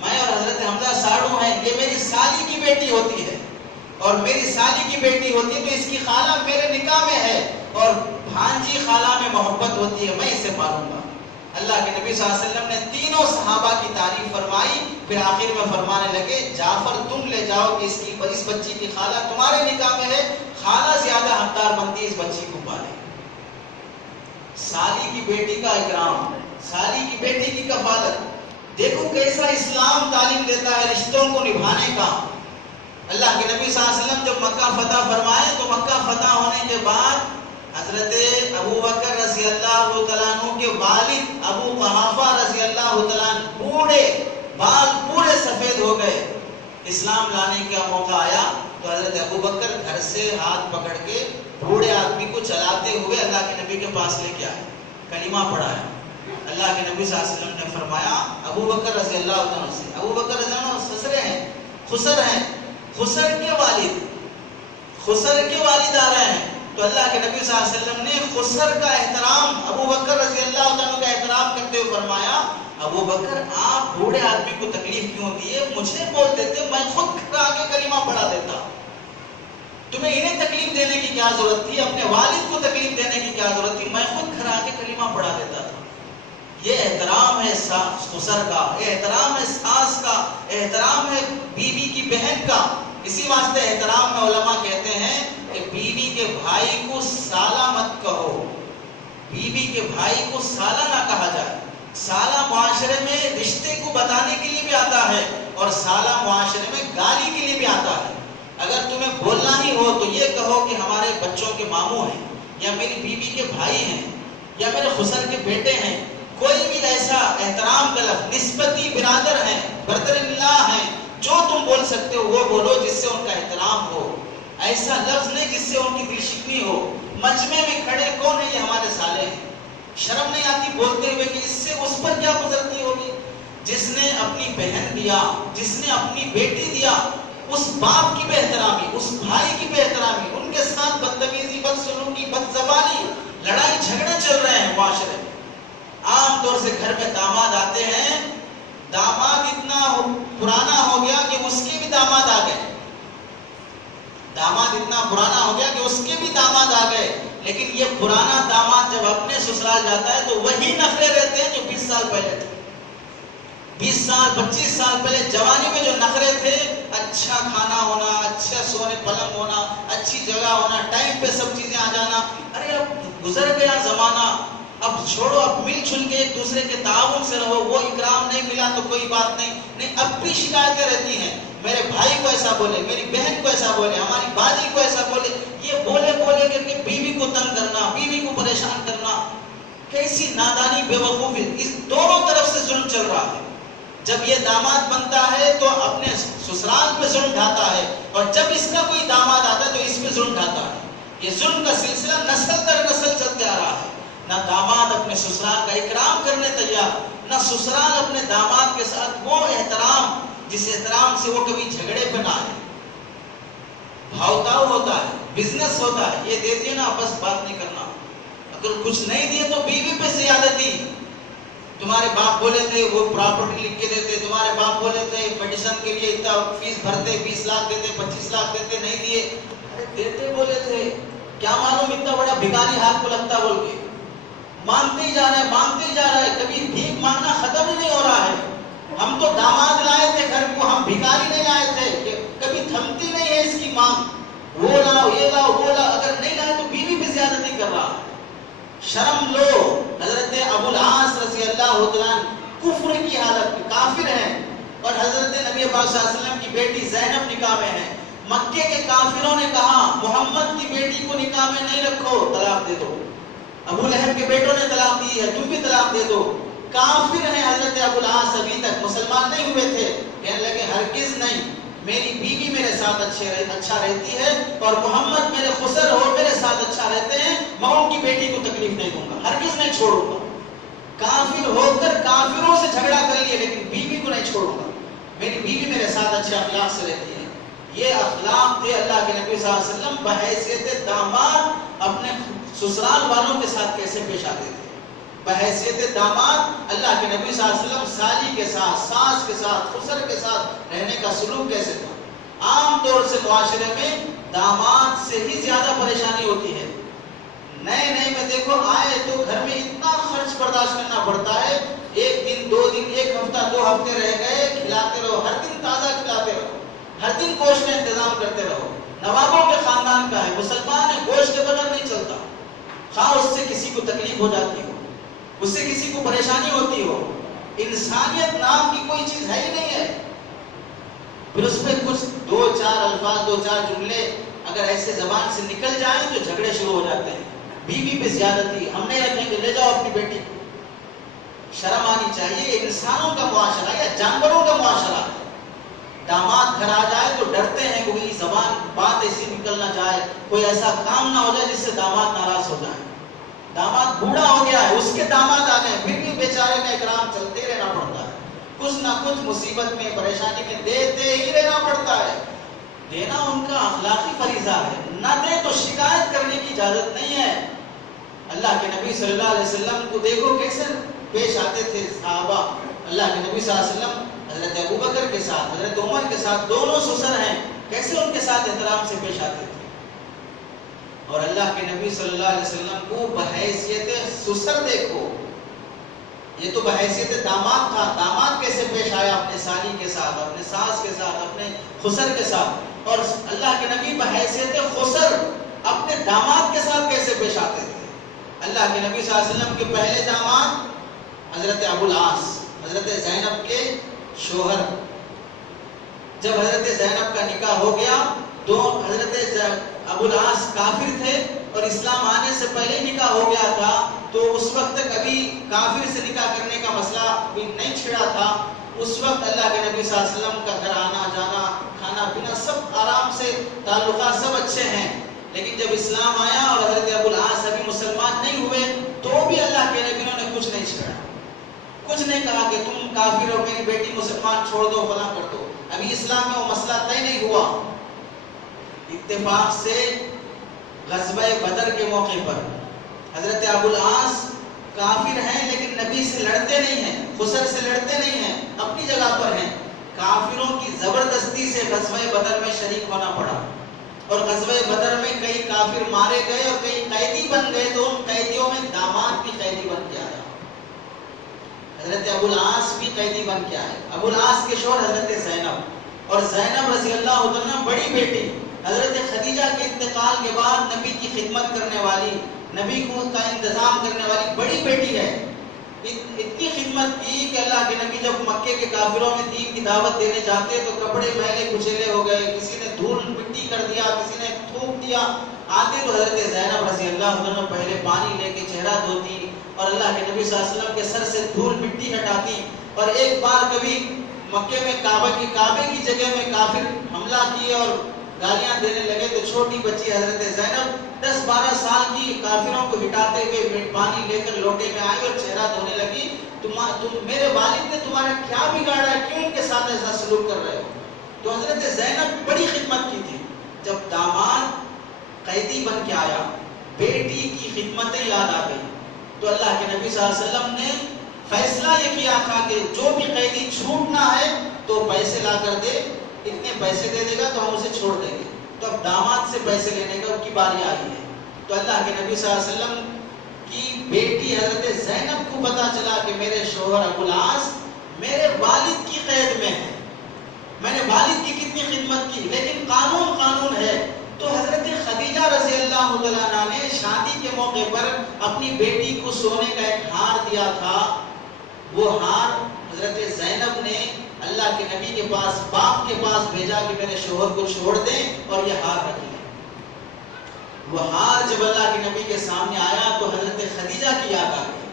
میں اور حضرت حمزہ ساڑو ہیں، یہ میری سالی کی بیٹی ہوتی ہے، اور میری سالی کی بیٹی ہوتی ہے تو اس کی خالہ میرے نکاح میں ہے، اور بھانجی خالہ میں محبت ہوتی ہے، میں اسے پالوں گا۔ اللہ کے نبی صلی اللہ علیہ وسلم نے تینوں صحابہ کی تعریف فرمائی، پھر آخر میں فرمانے لگے جعفر تم لے جاؤ کہ اس بچی کی خالہ تمہارے نکاح میں ہے، خالہ زیادہ حقدار بنتی ہے اس بچی کو پالے۔ سالی کی بیٹی کا اکرام، سالی کی بیٹی کی کفالت، دیکھو کیسا اسلام تعلیم دیتا ہے رشتوں کو نبھانے کا۔ اللہ کے نبی صلی اللہ علیہ وسلم جب مکہ فتح فرمائے تو مکہ فتح ہونے کے بعد حضرت ابو بکر رضی اللہ تعالیٰ عنہ کے والد ابو قحافہ رضی اللہ تعالیٰ عنہ بوڑھے، بال پورے سفید ہو گئے، اسلام لانے کا موقع آیا تو حضرت ابو بکر گھر سے ہاتھ پکڑ کے بوڑھے آدمی کو چلاتے ہوئے اللہ کے نبی کے پاس لے کے آئے، کلمہ پڑھایا۔ اللہ کے نبی صلی اللہ علیہ وسلم نے فرمایا ابو بکر رضی اللہ عنہ سے، ابو بکر رضی اللہ عنہ سسرے ہیں، خسر ہیں، خسر کے والد آ رہے ہیں، تو اللہ کے نبی صلی اللہ علیہ وسلم نے خسر کا احترام، ابو بکر رضی اللہ عنہ کا احترام کرتے ہوئے فرمایا ابو بکر آپ بوڑھے آدمی کو تکلیف کیوں دیے، مجھے بول دیتے میں خود گھر آ کے کلمہ پڑھا دیتا، تمہیں انہیں تکلیف دینے کی کیا ضرورت تھی، اپنے والد کو تکلیف دینے کی کیا ضرورت تھی، میں خود گھر آ کے کلمہ پڑھا دیتا تھا۔ یہ احترام ہے خسر کا، یہ احترام ہے ساس کا، احترام ہے بیوی کی بہن کا۔ اسی واسطے احترام میں علماء کہتے ہیں کہ بیوی کے بھائی کو سالہ مت کہو، بیوی کے بھائی کو سالہ نہ کہا جائے۔ سالہ معاشرے میں رشتے کو بتانے کے لیے بھی آتا ہے اور سالہ معاشرے میں گالی کے لیے بھی آتا ہے۔ اگر تمہیں بولنا ہی ہو تو یہ کہو کہ ہمارے بچوں کے ماموں ہیں، یا میری بیوی کے بھائی ہیں، یا میرے خسر کے بیٹے ہیں، کوئی بھی ایسا احترام کا لفظ، نسبتی برادر ہیں، برادر اللہ ہیں، جو تم بول سکتے ہو وہ بولو جس سے ان کا احترام ہو، ایسا لفظ نہیں جس سے ان کی دل شکنی ہو۔ مجمع میں کھڑے کون ہیں؟ یہ ہمارے سالے ہیں۔ شرم نہیں آتی بولتے ہوئے کہ اس سے اس پر کیا گزرتی ہوگی؟ جس نے اپنی بہن دیا، جس نے اپنی بیٹی دیا، اس باپ کی بے احترامی، اس بھائی کی بے احترامی، ان کے ساتھ بدتمیزی، بدسلوکی، بد زبانی، لڑائی جھگڑے چل رہے ہیں معاشرے میں۔ عام طور سے گھر میں داماد آتے ہیں، داماد اتنا پرانا ہو گیا کہ اس کے بھی داماد آ گئے، داماد اتنا پرانا ہو گیا کہ اس کے بھی داماد آ گئے، لیکن یہ پرانا داماد جب اپنے سسرال جاتا ہے تو وہی نخرے رہتے ہیں جو 20 سال پہلے تھے۔ 20 سال 25 سال پہلے جوانی میں جو نخرے تھے، اچھا کھانا ہونا، اچھا سونے پلنگ ہونا، اچھی جگہ ہونا، ٹائم پہ سب چیزیں آ جانا، ارے اب گزر گیا زمانہ، اب چھوڑو، اب مل جل کے ایک دوسرے کے تعاون سے رہو، وہ اکرام نہیں ملا تو کوئی بات نہیں، اب بھی شکایتیں رہتی ہیں، میرے بھائی کو ایسا بولے، میری بہن کو ایسا بولے، ہماری باجی کو ایسا بولے، یہ بولے بولے کر کے بیوی کو تنگ کرنا، بیوی کو پریشان کرنا، کیسی نادانی بے وقوفی، اس دونوں طرف سے ظلم چل رہا ہے۔ جب یہ داماد بنتا ہے تو اپنے سسرال پہ ظلم ڈھاتا ہے، اور جب اس کا کوئی داماد آتا ہے تو اس پہ ظلم ڈھاتا ہے۔ یہ ظلم کا سلسلہ نسل در نسل چلتے آ رہا ہے۔ نہ داماد اپنے سسرال کا اکرام کرنے تیار، نہ سسرال اپنے داماد کے ساتھ وہ احترام جس احترام سے وہ کبھی جھگڑے پہ نہ آئے۔ بھاؤتاؤ ہوتا ہے، بزنس ہوتا ہے، یہ دے دیے نا بس بات نہیں کرنا، اگر کچھ نہیں دیے تو بیوی پہ زیادتی، تمہارے باپ بولے تھے وہ پراپرٹی لکھ کے دیتے، تمہارے باپ بولے تھے میڈیسن کے لیے اتنا فیس بھرتے، 20 لاکھ دیتے، 25 لاکھ دیتے، نہیں دیے، ارے دیتے بولے تھے، کیا معلوم اتنا بڑا بھکاری ہاتھ کو لگتا بول کے، مانگتے ہی جا رہے ہیں، مانگتے ہی جا رہے ہیں، کبھی بھیک مانگنا ختم ہی نہیں ہو رہا ہے۔ ہم تو داماد لائے تھے گھر کو، ہم بھکاری نہیں لائے تھے، کہ کبھی تھمتی نہیں ہے اس کی مانگ، وہ لاؤ یہ لاؤ وہ لاؤ، اگر نہیں لائے تو بیوی بھی زیادتی کر رہا ہے۔ شرم لو۔ حضرت ابو العاص رضی اللہ عنہ کفر کی حالت میں کافر ہیں، اور حضرت نبی پاک صلی اللہ علیہ وسلم کی بیٹی زینب نکاح میں ہے۔ مکے کے کافروں نے کہا محمد کی بیٹی کو نکاح میں نہیں رکھو، طلاق دے دو۔ ابو لہب کے بیٹوں نے طلاق دی ہے، تم بھی طلاق دے دو۔ کافر ہیں حضرت ابو العاص، ابھی تک مسلمان نہیں ہوئے تھے، کہنے لگے ہرگز نہیں، میری بیوی میرے ساتھ اچھا رہتی ہے، اور محمد میرے خسر ہو میرے ساتھ اچھا رہتے ہیں، میں ان کی بیٹی کو تکلیف نہیں دوں گا، ہرگز نہیں چھوڑوں گا۔ کافر ہو کر کافروں سے جھگڑا کر لیے لیکن بیوی کو نہیں چھوڑوں گا، میری بیوی میرے ساتھ اچھے اخلاق سے رہتی ہے۔ یہ اخلاق تھے اللہ کے نبی صلی اللہ علیہ وسلم بحیثیت داماد اپنے سسرال والوں کے ساتھ کیسے پیش آتے تھے۔ بحیثیت داماد اللہ کے نبی صلی اللہ علیہ وسلم سالی کے ساتھ، ساس کے ساتھ، خسر کے ساتھ رہنے کا سلوک کیسے تھا۔ عام طور سے معاشرے میں داماد سے ہی زیادہ پریشانی ہوتی ہے۔ نئے نئے میں دیکھو آئے تو گھر میں اتنا خرچ برداشت کرنا پڑتا ہے، ایک دن 2 دن، 1 ہفتہ 2 ہفتے رہ گئے، کھلاتے رہو، ہر دن تازہ کھلاتے رہو، ہر دن گوشت کا انتظام کرتے رہو۔ نوابوں کے خاندان کا ہے، مسلمان ہے، گوشت کے بغیر نہیں چلتا، خواہ اس سے کسی کو تکلیف ہو جاتی ہو، اس سے کسی کو پریشانی ہوتی ہو، انسانیت نام کی کوئی چیز ہے ہی نہیں ہے۔ پھر اس میں کچھ 2-4 الفاظ، 2-4 جملے اگر ایسے زبان سے نکل جائیں تو جھگڑے شروع ہو جاتے ہیں۔ بیوی پہ زیادتی، ہم نہیں رکھیں گے، لے جاؤ اپنی بیٹی کو۔ شرم آنی چاہیے۔ انسانوں کا معاشرہ یا جانوروں کا معاشرہ ہے۔ داماد گھر آ جائے تو ڈرتے ہیں کہ کوئی زبان بات ایسی نکل نہ جائے، کوئی ایسا کام نہ ہو جائے جس سے داماد ناراض ہو جائے۔ داماد بوڑھا ہو گیا ہے، اس کے داماد آ گئے، پھر بھی بیچارے کا اکرام چلتے رہنا پڑتا ہے، کچھ نہ کچھ مصیبت میں پریشانی میں دیتے ہی رہنا پڑتا ہے۔ دینا ان کا اخلاقی فریضہ ہے، نہ دے تو شکایت کرنے کی اجازت نہیں ہے۔ اللہ کے نبی صلی اللہ علیہ وسلم کو دیکھو کیسے پیش آتے تھے صحابہ۔ اللہ کے نبی صلی اللہ علیہ وسلم حضرت ابوبکر کے ساتھ، حضرت عمر کے ساتھ، دونوں سسر ہیں، کیسے ان کے ساتھ احترام سے پیش آتے تھے۔ اور اللہ کے نبی صلی اللہ علیہ وسلم کو بحیثیت سسر دیکھو، یہ تو بحیثیت داماد تھا، داماد کیسے پیش آیا اپنے سالی کے ساتھ، اپنے ساس کے ساتھ، اپنے خسر کے ساتھ۔ اور اللہ کے نبی بحیثیت خسر اپنے داماد کے ساتھ کیسے پیش آتے تھے. اللہ کے نبی صلی اللہ علیہ وسلم کے پہلے داماد حضرت ابو العاص، حضرت زینب کے شوہر. جب حضرت زینب کا نکاح ہو گیا تو حضرت ابو العاص کافر تھے اور اسلام آنے سے پہلے نکاح ہو گیا تھا، تو اس وقت تک ابھی کافر سے نکاح کرنے کا مسئلہ بھی نہیں چھڑا تھا. اس وقت اللہ کے نبی صلی اللہ علیہ وسلم کا گھر آنا جانا، کھانا پینا سب آرام سے، تعلقات سب اچھے ہیں. لیکن جب اسلام آیا اور حضرت ابو العاص ابھی مسلمان نہیں ہوئے تو بھی اللہ کے نبی نے کچھ نہیں چھڑا، کچھ نہیں کہا کہ تم کافر ہو، میری بیٹی مسلمان چھوڑ دو، فلاں کر دو. ابھی اسلام میں وہ مسئلہ طے نہیں ہوا. اتفاق سے غزوہ بدر کے موقع پر حضرت ابو العاص کافر ہیں لیکن نبی سے لڑتے نہیں ہیں، خسر سے لڑتے نہیں ہیں، اپنی جگہ پر ہیں. کافروں کی زبردستی سے غزوہ بدر میں شریک ہونا پڑا اور غزوہ بدر میں کئی کافر مارے گئے اور کئی قیدی بن گئے. تو ان قیدیوں میں داماد بھی قیدی بن کے آیا، حضرت ابو العاص بھی قیدی بن کے آئے. ابو العاص کے شوہر حضرت زینب، اور زینب رضی اللہ عنہا بڑی بیٹی حضرت خدیجہ کے انتقال کے بعد نبی کی خدمت کرنے والی، نبی کو کا انتظام کرنے والی بڑی بیٹی ہے. اتنی خدمت کی کہ اللہ کے نبی جب مکے کے کافروں میں دین کی دعوت دینے جاتے تو کپڑے میلے کچیلے ہو گئے، کسی نے دھول مٹی کر دیا، کسی نے تھوک دیا. آتے تو حضرت زینب رضی اللہ عنہ پہلے پانی لے کے چہرہ دھوتی اور اللہ کے نبی صلی اللہ علیہ وسلم کے سر سے دھول مٹی ہٹاتی. اور ایک بار کبھی مکے میں کعبے کی جگہ میں کافر حملہ کیے اور گالیاں دینے لگے تو چھوٹی بچی حضرت زینب 10-12 سال کی کافروں کو ہٹاتے ہوئے پانی لے کر لوٹے میں آئی اور چہرہ دھونے لگی. تم میرے والد نے تمہارا کیا بگاڑا ہے، کیوں ان کے ساتھ ایسا سلوک کر رہے ہو؟ تو حضرت زینب بڑی خدمت کی تھی. جب داماد قیدی بن کے آیا، بیٹی کی خدمتیں یاد آ گئی تو اللہ کے نبی صلی اللہ علیہ وسلم نے فیصلہ یہ کیا تھا کہ جو بھی قیدی چھوٹنا ہے تو پیسے لا کر دے، اتنے پیسے دے دے گا تو ہم اسے چھوڑ دیں گے. تو اب داماد سے پیسے لینے کا کی باری آئی ہے. تو اللہ کے نبی صلی اللہ علیہ وسلم کی بیٹی حضرت زینب کو پتا چلا کہ میرے شوہر ابو العاص میرے والد کی قید میں ہے، میں نے والد کی کتنی خدمت کی، لیکن قانون ہے. تو حضرت خدیجہ رضی اللہ تعالیٰ عنہا نے شادی کے موقع پر اپنی بیٹی کو سونے کا ایک ہار دیا تھا. وہ ہار حضرت زینب نے اللہ کے نبی کے پاس، باپ کے پاس بھیجا کہ میرے شوہر کو چھوڑ دیں اور یہ ہار رکھ لیں. وہ ہار جب اللہ کے نبی کے سامنے آیا تو حضرت خدیجہ کی یاد آ گئی.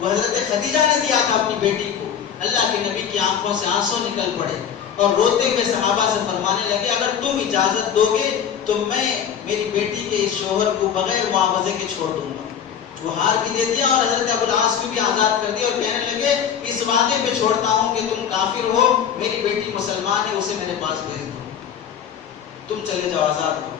وہ حضرت خدیجہ نے دیا تھا اپنی بیٹی کو. اللہ کے نبی کی آنکھوں سے آنسو نکل پڑے اور روتے ہوئے صحابہ سے فرمانے لگے اگر تم اجازت دو گے تو میں میری بیٹی کے اس شوہر کو بغیر معاوضے کے چھوڑ دوں گا. وہ ہار بھی دے دیا اور حضرت ابو العاص کو بھی آزاد کر دیا اور کہنے لگے اس وعدے پہ چھوڑتا ہوں کہ تم کافر ہو، میری بیٹی مسلمان ہے، اسے میرے پاس بھیج دو، تم چلے جاؤ، آزاد ہو.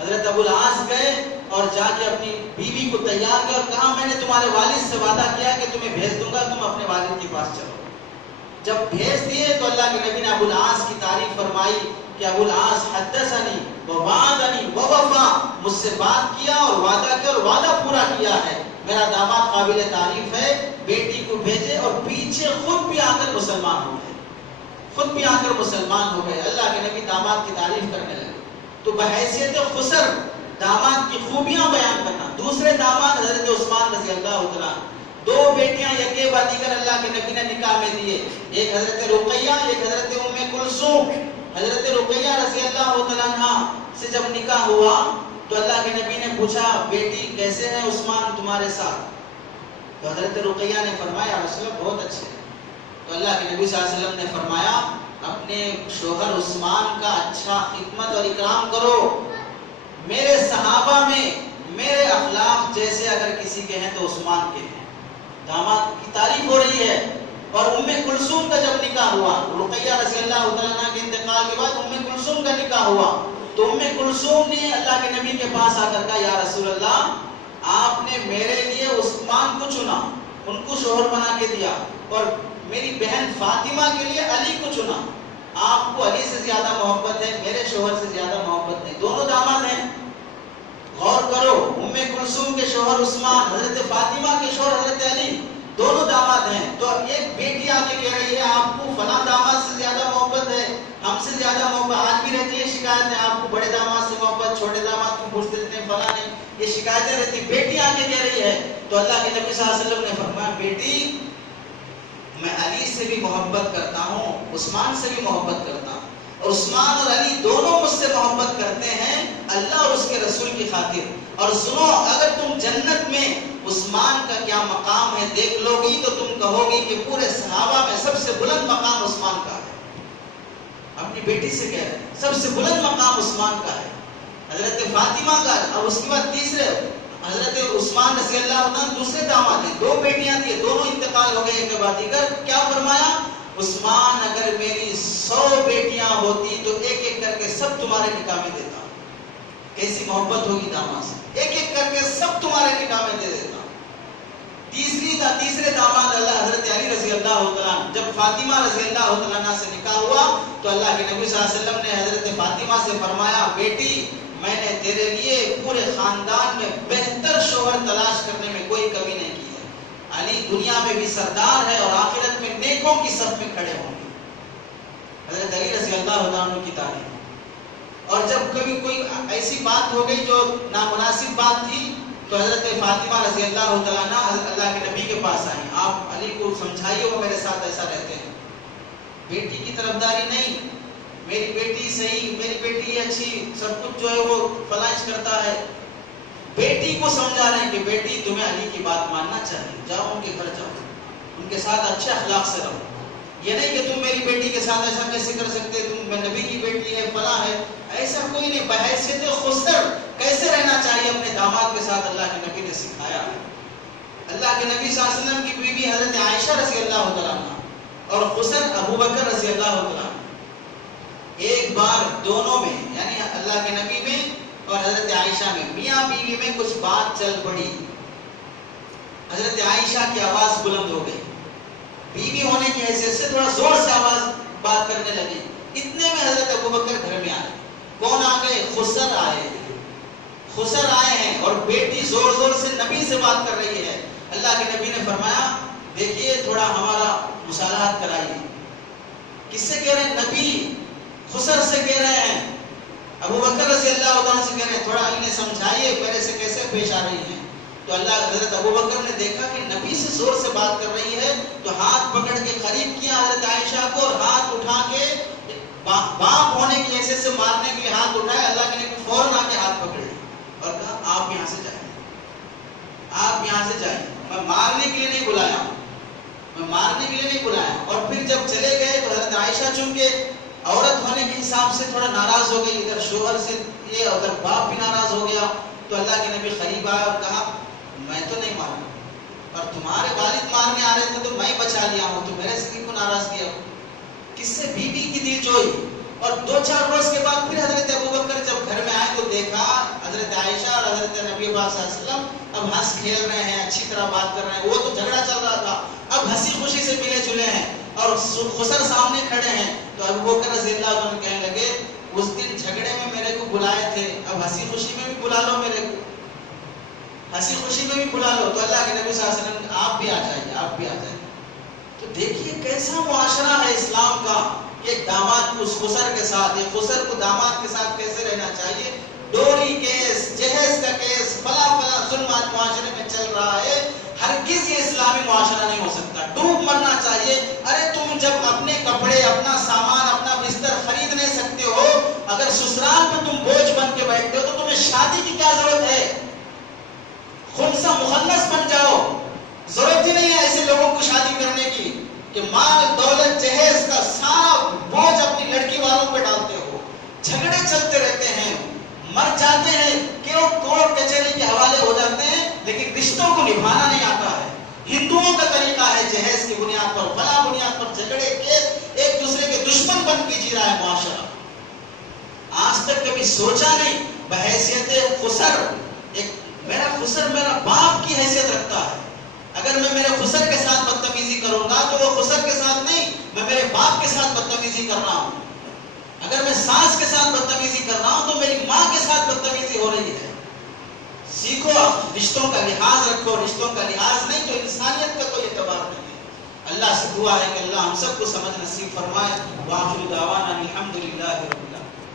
حضرت ابو العاص گئے اور جا کے اپنی بیوی کو تیار کیا اور کہا میں نے تمہارے والد سے وعدہ کیا کہ تمہیں بھیج دوں گا، تم اپنے والد کے پاس چلو. جب بھیج دیے تو اللہ کے نبی نے ابو العاص کی تعریف فرمائی کہ ابو العاص حدثنی ووعدنی ووفا، مجھ سے بات کیا اور وعدہ کیا اور وعدہ پورا کیا ہے. میرا داماد قابل تعریف ہے. بیٹی کو بھیجے اور پیچھے خود بھی آ کر مسلمان ہو گئے، خود بھی آ کر مسلمان ہو گئے. اللہ کے نبی داماد کی تعریف کرنے لگے. تو بحیثیت خسر داماد کی خوبیاں بیان کرنا. دوسرے داماد حضرت عثمان رضی اللہ تعالیٰ، 2 بیٹیاں یکے بعد دیگر اللہ کے نبی نے نکاح میں دیے. ایک حضرت رقیہ، ایک حضرت ام کلثوم. حضرت رقیہ رضی اللہ تعالیٰ عنہ سے جب نکاح ہوا تو اللہ کے نبی نے پوچھا بیٹی کیسے ہیں عثمان تمہارے ساتھ؟ تو حضرت رقیہ نے فرمایا رسول اللہ بہت اچھے ہیں. تو اللہ کے نبی صلی اللہ علیہ وسلم نے فرمایا اپنے شوہر عثمان کا اچھا خدمت اور اکرام کرو. میرے صحابہ میں میرے اخلاق جیسے اگر کسی کے ہیں تو عثمان کے ہیں. داماد کی تعریف ہو رہی ہے. اور ام کلثوم کا جب نکاح ہوا، رقیہ رضی اللہ تعالیٰ کے انتقال کے بعد ام کلثوم کا نکاح ہوا تو ام کلثوم نے اللہ کے نبی کے پاس آ کر کہا یا رسول اللہ آپ نے میرے لیے عثمان کو چنا، ان کو شوہر بنا کے دیا، اور میری بہن فاطمہ کے لیے علی کو چنا. آپ کو علی سے زیادہ محبت ہے، میرے شوہر سے زیادہ محبت نہیں. دونوں داماد ہیں. غور کرو، ام کلثوم کے شوہر عثمان، حضرت فاطمہ کے شوہر حضرت علی، دونوں داماد ہیں. تو اب ایک بیٹی آ کے کہہ رہی ہے آپ کو فلاں داماد سے زیادہ محبت ہے، ہم سے زیادہ محبت. آج بھی رہتی ہے شکایتیں، آپ کو بڑے داماد سے محبت، چھوٹے داماد کو پوچھتے رہتے ہیں، فلاں نہیں، یہ شکایتیں رہتی. بیٹی آ کے کہہ رہی ہے تو اللہ کے نبی صلی اللہ علیہ وسلم نے فرمایا بیٹی میں علی سے بھی محبت کرتا ہوں، عثمان سے بھی محبت کرتا ہوں، اور عثمان اور علی دونوں مجھ سے محبت کرتے ہیں اللہ اور اس کے رسول کی خاطر. اور سنو اگر تم جنت میں عثمان کا کیا مقام ہے دیکھ لو گی تو تم کہو گی کہ پورے صحابہ میں سب سے بلند مقام عثمان کا ہے. اپنی بیٹی سے کہہ رہے ہیں سب سے بلند مقام عثمان کا ہے، حضرت فاطمہ کا. اور اس کے بعد تیسرے حضرت عثمان رضی اللہ عنہ دوسرے داماد ہیں، دو بیٹیاں تھیں، دونوں انتقال ہو گئے ایک کے بعد دیگر. کیا فرمایا؟ عثمان اگر میری 100 بیٹیاں ہوتی تو ایک ایک کر کے سب تمہارے نکاح میں دیتا. کیسی محبت ہوگی داماد سے، ایک ایک کر کے سب تمہارے نکاح میں دے دیتا. تیسرے داماد اللہ حضرت علی رضی اللہ عنہ. جب فاطمہ رضی اللہ عنہ سے نکاح ہوا تو اللہ کے نبی صلی اللہ علیہ وسلم نے حضرت فاطمہ سے فرمایا بیٹی میں نے تیرے لیے پورے خاندان میں بہتر شوہر تلاش کرنے میں کوئی کمی نہیں کی ہے. علی دنیا میں بھی سردار ہے اور آخرت میں نیکوں کی صف میں کھڑے ہوں گے. حضرت علی رضی اللہ عنہ کی تعریف. اور جب کبھی کوئی ایسی بات ہو گئی جو نامناسب بات تھی تو حضرت فاطمہ رضی اللہ عنہ اللہ کے نبی کے پاس آئیں. آپ علی کو سمجھائیے وہ میرے ساتھ ایسا رہتے ہیں. بیٹی کی طرفداری نہیں، میری بیٹی صحیح، میری بیٹی اچھی، سب کچھ جو ہے وہ فلاش کرتا ہے. بیٹی کو سمجھا رہے ہیں کہ بیٹی تمہیں علی کی بات ماننا چاہیے، جاؤ ان کے گھر جاؤ، ان کے ساتھ اچھے اخلاق سے رہو. یہ نہیں کہ تم میری بیٹی کے ساتھ ایسا کیسے کر سکتے، تم نبی کی بیٹی ہے فلاں ہے. ایسا کوئی نہیں. بحیثیت خسر کیسے رہنا چاہیے اپنے داماد کے ساتھ اللہ کے نبی نے سکھایا. اللہ کے نبی صلی اللہ علیہ وسلم کی بیوی حضرت عائشہ رضی اللہ عنہ اور خسر ابو بکر رضی اللہ عنہ ایک بار دونوں میں یعنی اللہ کے نبی میں اور حضرت عائشہ میں میاں بیوی میں کچھ بات چل پڑی. حضرت عائشہ کی آواز بلند ہو گئی، بیوی ہونے کی حیثیت سے تھوڑا زور سے آواز بات کرنے لگی. اتنے میں حضرت ابو بکر گھر میں آئے. کون آ گئے؟ خسر آئے. خسر آئے ہیں اور بیٹی زور زور سے نبی سے بات کر رہی ہے. اللہ کے نبی نے فرمایا دیکھیے تھوڑا ہمارا مصالحت کرائیے. کس سے کہہ رہے ہیں؟ نبی خسر سے کہہ رہے ہیں، ابو بکر رضی اللہ عنہ سے کہہ رہے ہیں تھوڑا انہیں سمجھائیے میرے سے کیسے پیش آ رہی ہیں. تو اللہ حضرت ابو بکر نے دیکھا کہ نبی سے زور سے بات کر رہی ہے تو ہاتھ پکڑ کے قریب کیا حضرت عائشہ کو اور ہاتھ اٹھا کے باپ ہونے کی حیثیت سے مارنے کے لیے ہاتھ اٹھائے. اللہ کے نبی فوراً آ کے ہاتھ پکڑ لیا اور کہا آپ یہاں سے جائیں، آپ یہاں سے جائیں، میں مارنے کے لیے نہیں بلایا، میں مارنے کے لیے نہیں بلایا. اور پھر جب چلے گئے تو حضرت عائشہ چونکہ عورت ہونے کے حساب سے تھوڑا ناراض ہو گئی، ادھر شوہر سے یہ ادھر باپ بھی ناراض ہو گیا. تو اللہ کے نبی قریب آیا اور کہا میں تو نہیں مارا اور تمہارے والد مارنے آ رہے تھے تو میں بچا لیا ہوں، تو میرے سے کیوں ناراض کیا؟ کس سے؟ بیوی کی دل جوئی. اور 2-4 روز کے بعد پھر حضرت ابو بکر جب گھر میں آئے تو دیکھا حضرت عائشہ اور حضرت نبی پاک صلی اللہ علیہ وسلم اب ہنس کھیل رہے ہیں، اچھی طرح بات کر رہے ہیں. وہ تو جھگڑا چل رہا تھا، اب ہنسی خوشی سے ملے جلے ہیں اور خسر سامنے کھڑے ہیں. تو ابو بکر رضی اللہ عنہ کہنے لگے اس دن جھگڑے میں میرے کو بلائے تھے، اب ہنسی خوشی میں بھی بلا لو، میرے کو ہنسی خوشی میں بھی بلا لو. تو اللہ کے نبی صلی اللہ علیہ وسلم آپ بھی آ جائیے، آپ بھی آ جائیے. تو دیکھیے کیسا معاشرہ ہے اسلام کا کہ ایک داماد کو اس خسر کے ساتھ، ایک خسر کو داماد کے ساتھ کیسے رہنا چاہیے. ڈوری کیس، جہیز کا کیس، فلاں ظلم آج معاشرے میں چل رہا ہے. ہرگز یہ اسلامی معاشرہ نہیں ہو سکتا، ڈوب مرنا چاہیے. ارے تم جب اپنے کپڑے، اپنا سامان، اپنا بستر خرید نہیں سکتے ہو، اگر سسرال پہ تم بوجھ بن کے بیٹھتے ہو تو تمہیں شادی کی کیا ضرورت ہے؟ خنثی مخنث بن جاؤ. ضرورت ہی نہیں ہے ایسے لوگوں کو شادی کرنے کی کہ مال دولت جہیز کا سارا بوجھ اپنی لڑکی والوں پہ ڈالتے ہو. جھگڑے چلتے رہتے ہیں، مر جاتے ہیں کہ وہ کورٹ کچہری کے حوالے ہو جاتے ہیں لیکن رشتوں کو نبھانا نہیں آتا ہے. ہندوؤں کا طریقہ ہے جہیز کی بنیاد پر، فلاں بنیاد پر جھگڑے کیس، ایک دوسرے کے دشمن بن کے جی رہا ہے معاشرہ. آج تک کبھی سوچا نہیں بحیثیت خسر، ایک میرا خسر میرا باپ کی حیثیت رکھتا ہے. اگر میں میرے خسر کے ساتھ بدتمیزی کروں گا تو وہ خسر کے ساتھ نہیں، میں میرے باپ کے ساتھ بدتمیزی کر رہا ہوں. اگر میں ساس کے ساتھ بدتمیزی کر رہا ہوں تو میری ماں کے ساتھ بدتمیزی ہو رہی ہے. سیکھو، رشتوں کا لحاظ رکھو. رشتوں کا لحاظ نہیں تو انسانیت کا کوئی اعتبار نہیں ہے. اللہ سے دعا ہے کہ اللہ ہم سب کو سمجھ نصیب فرمائے. وآخر دعوانا الحمدللہ رب العالمین.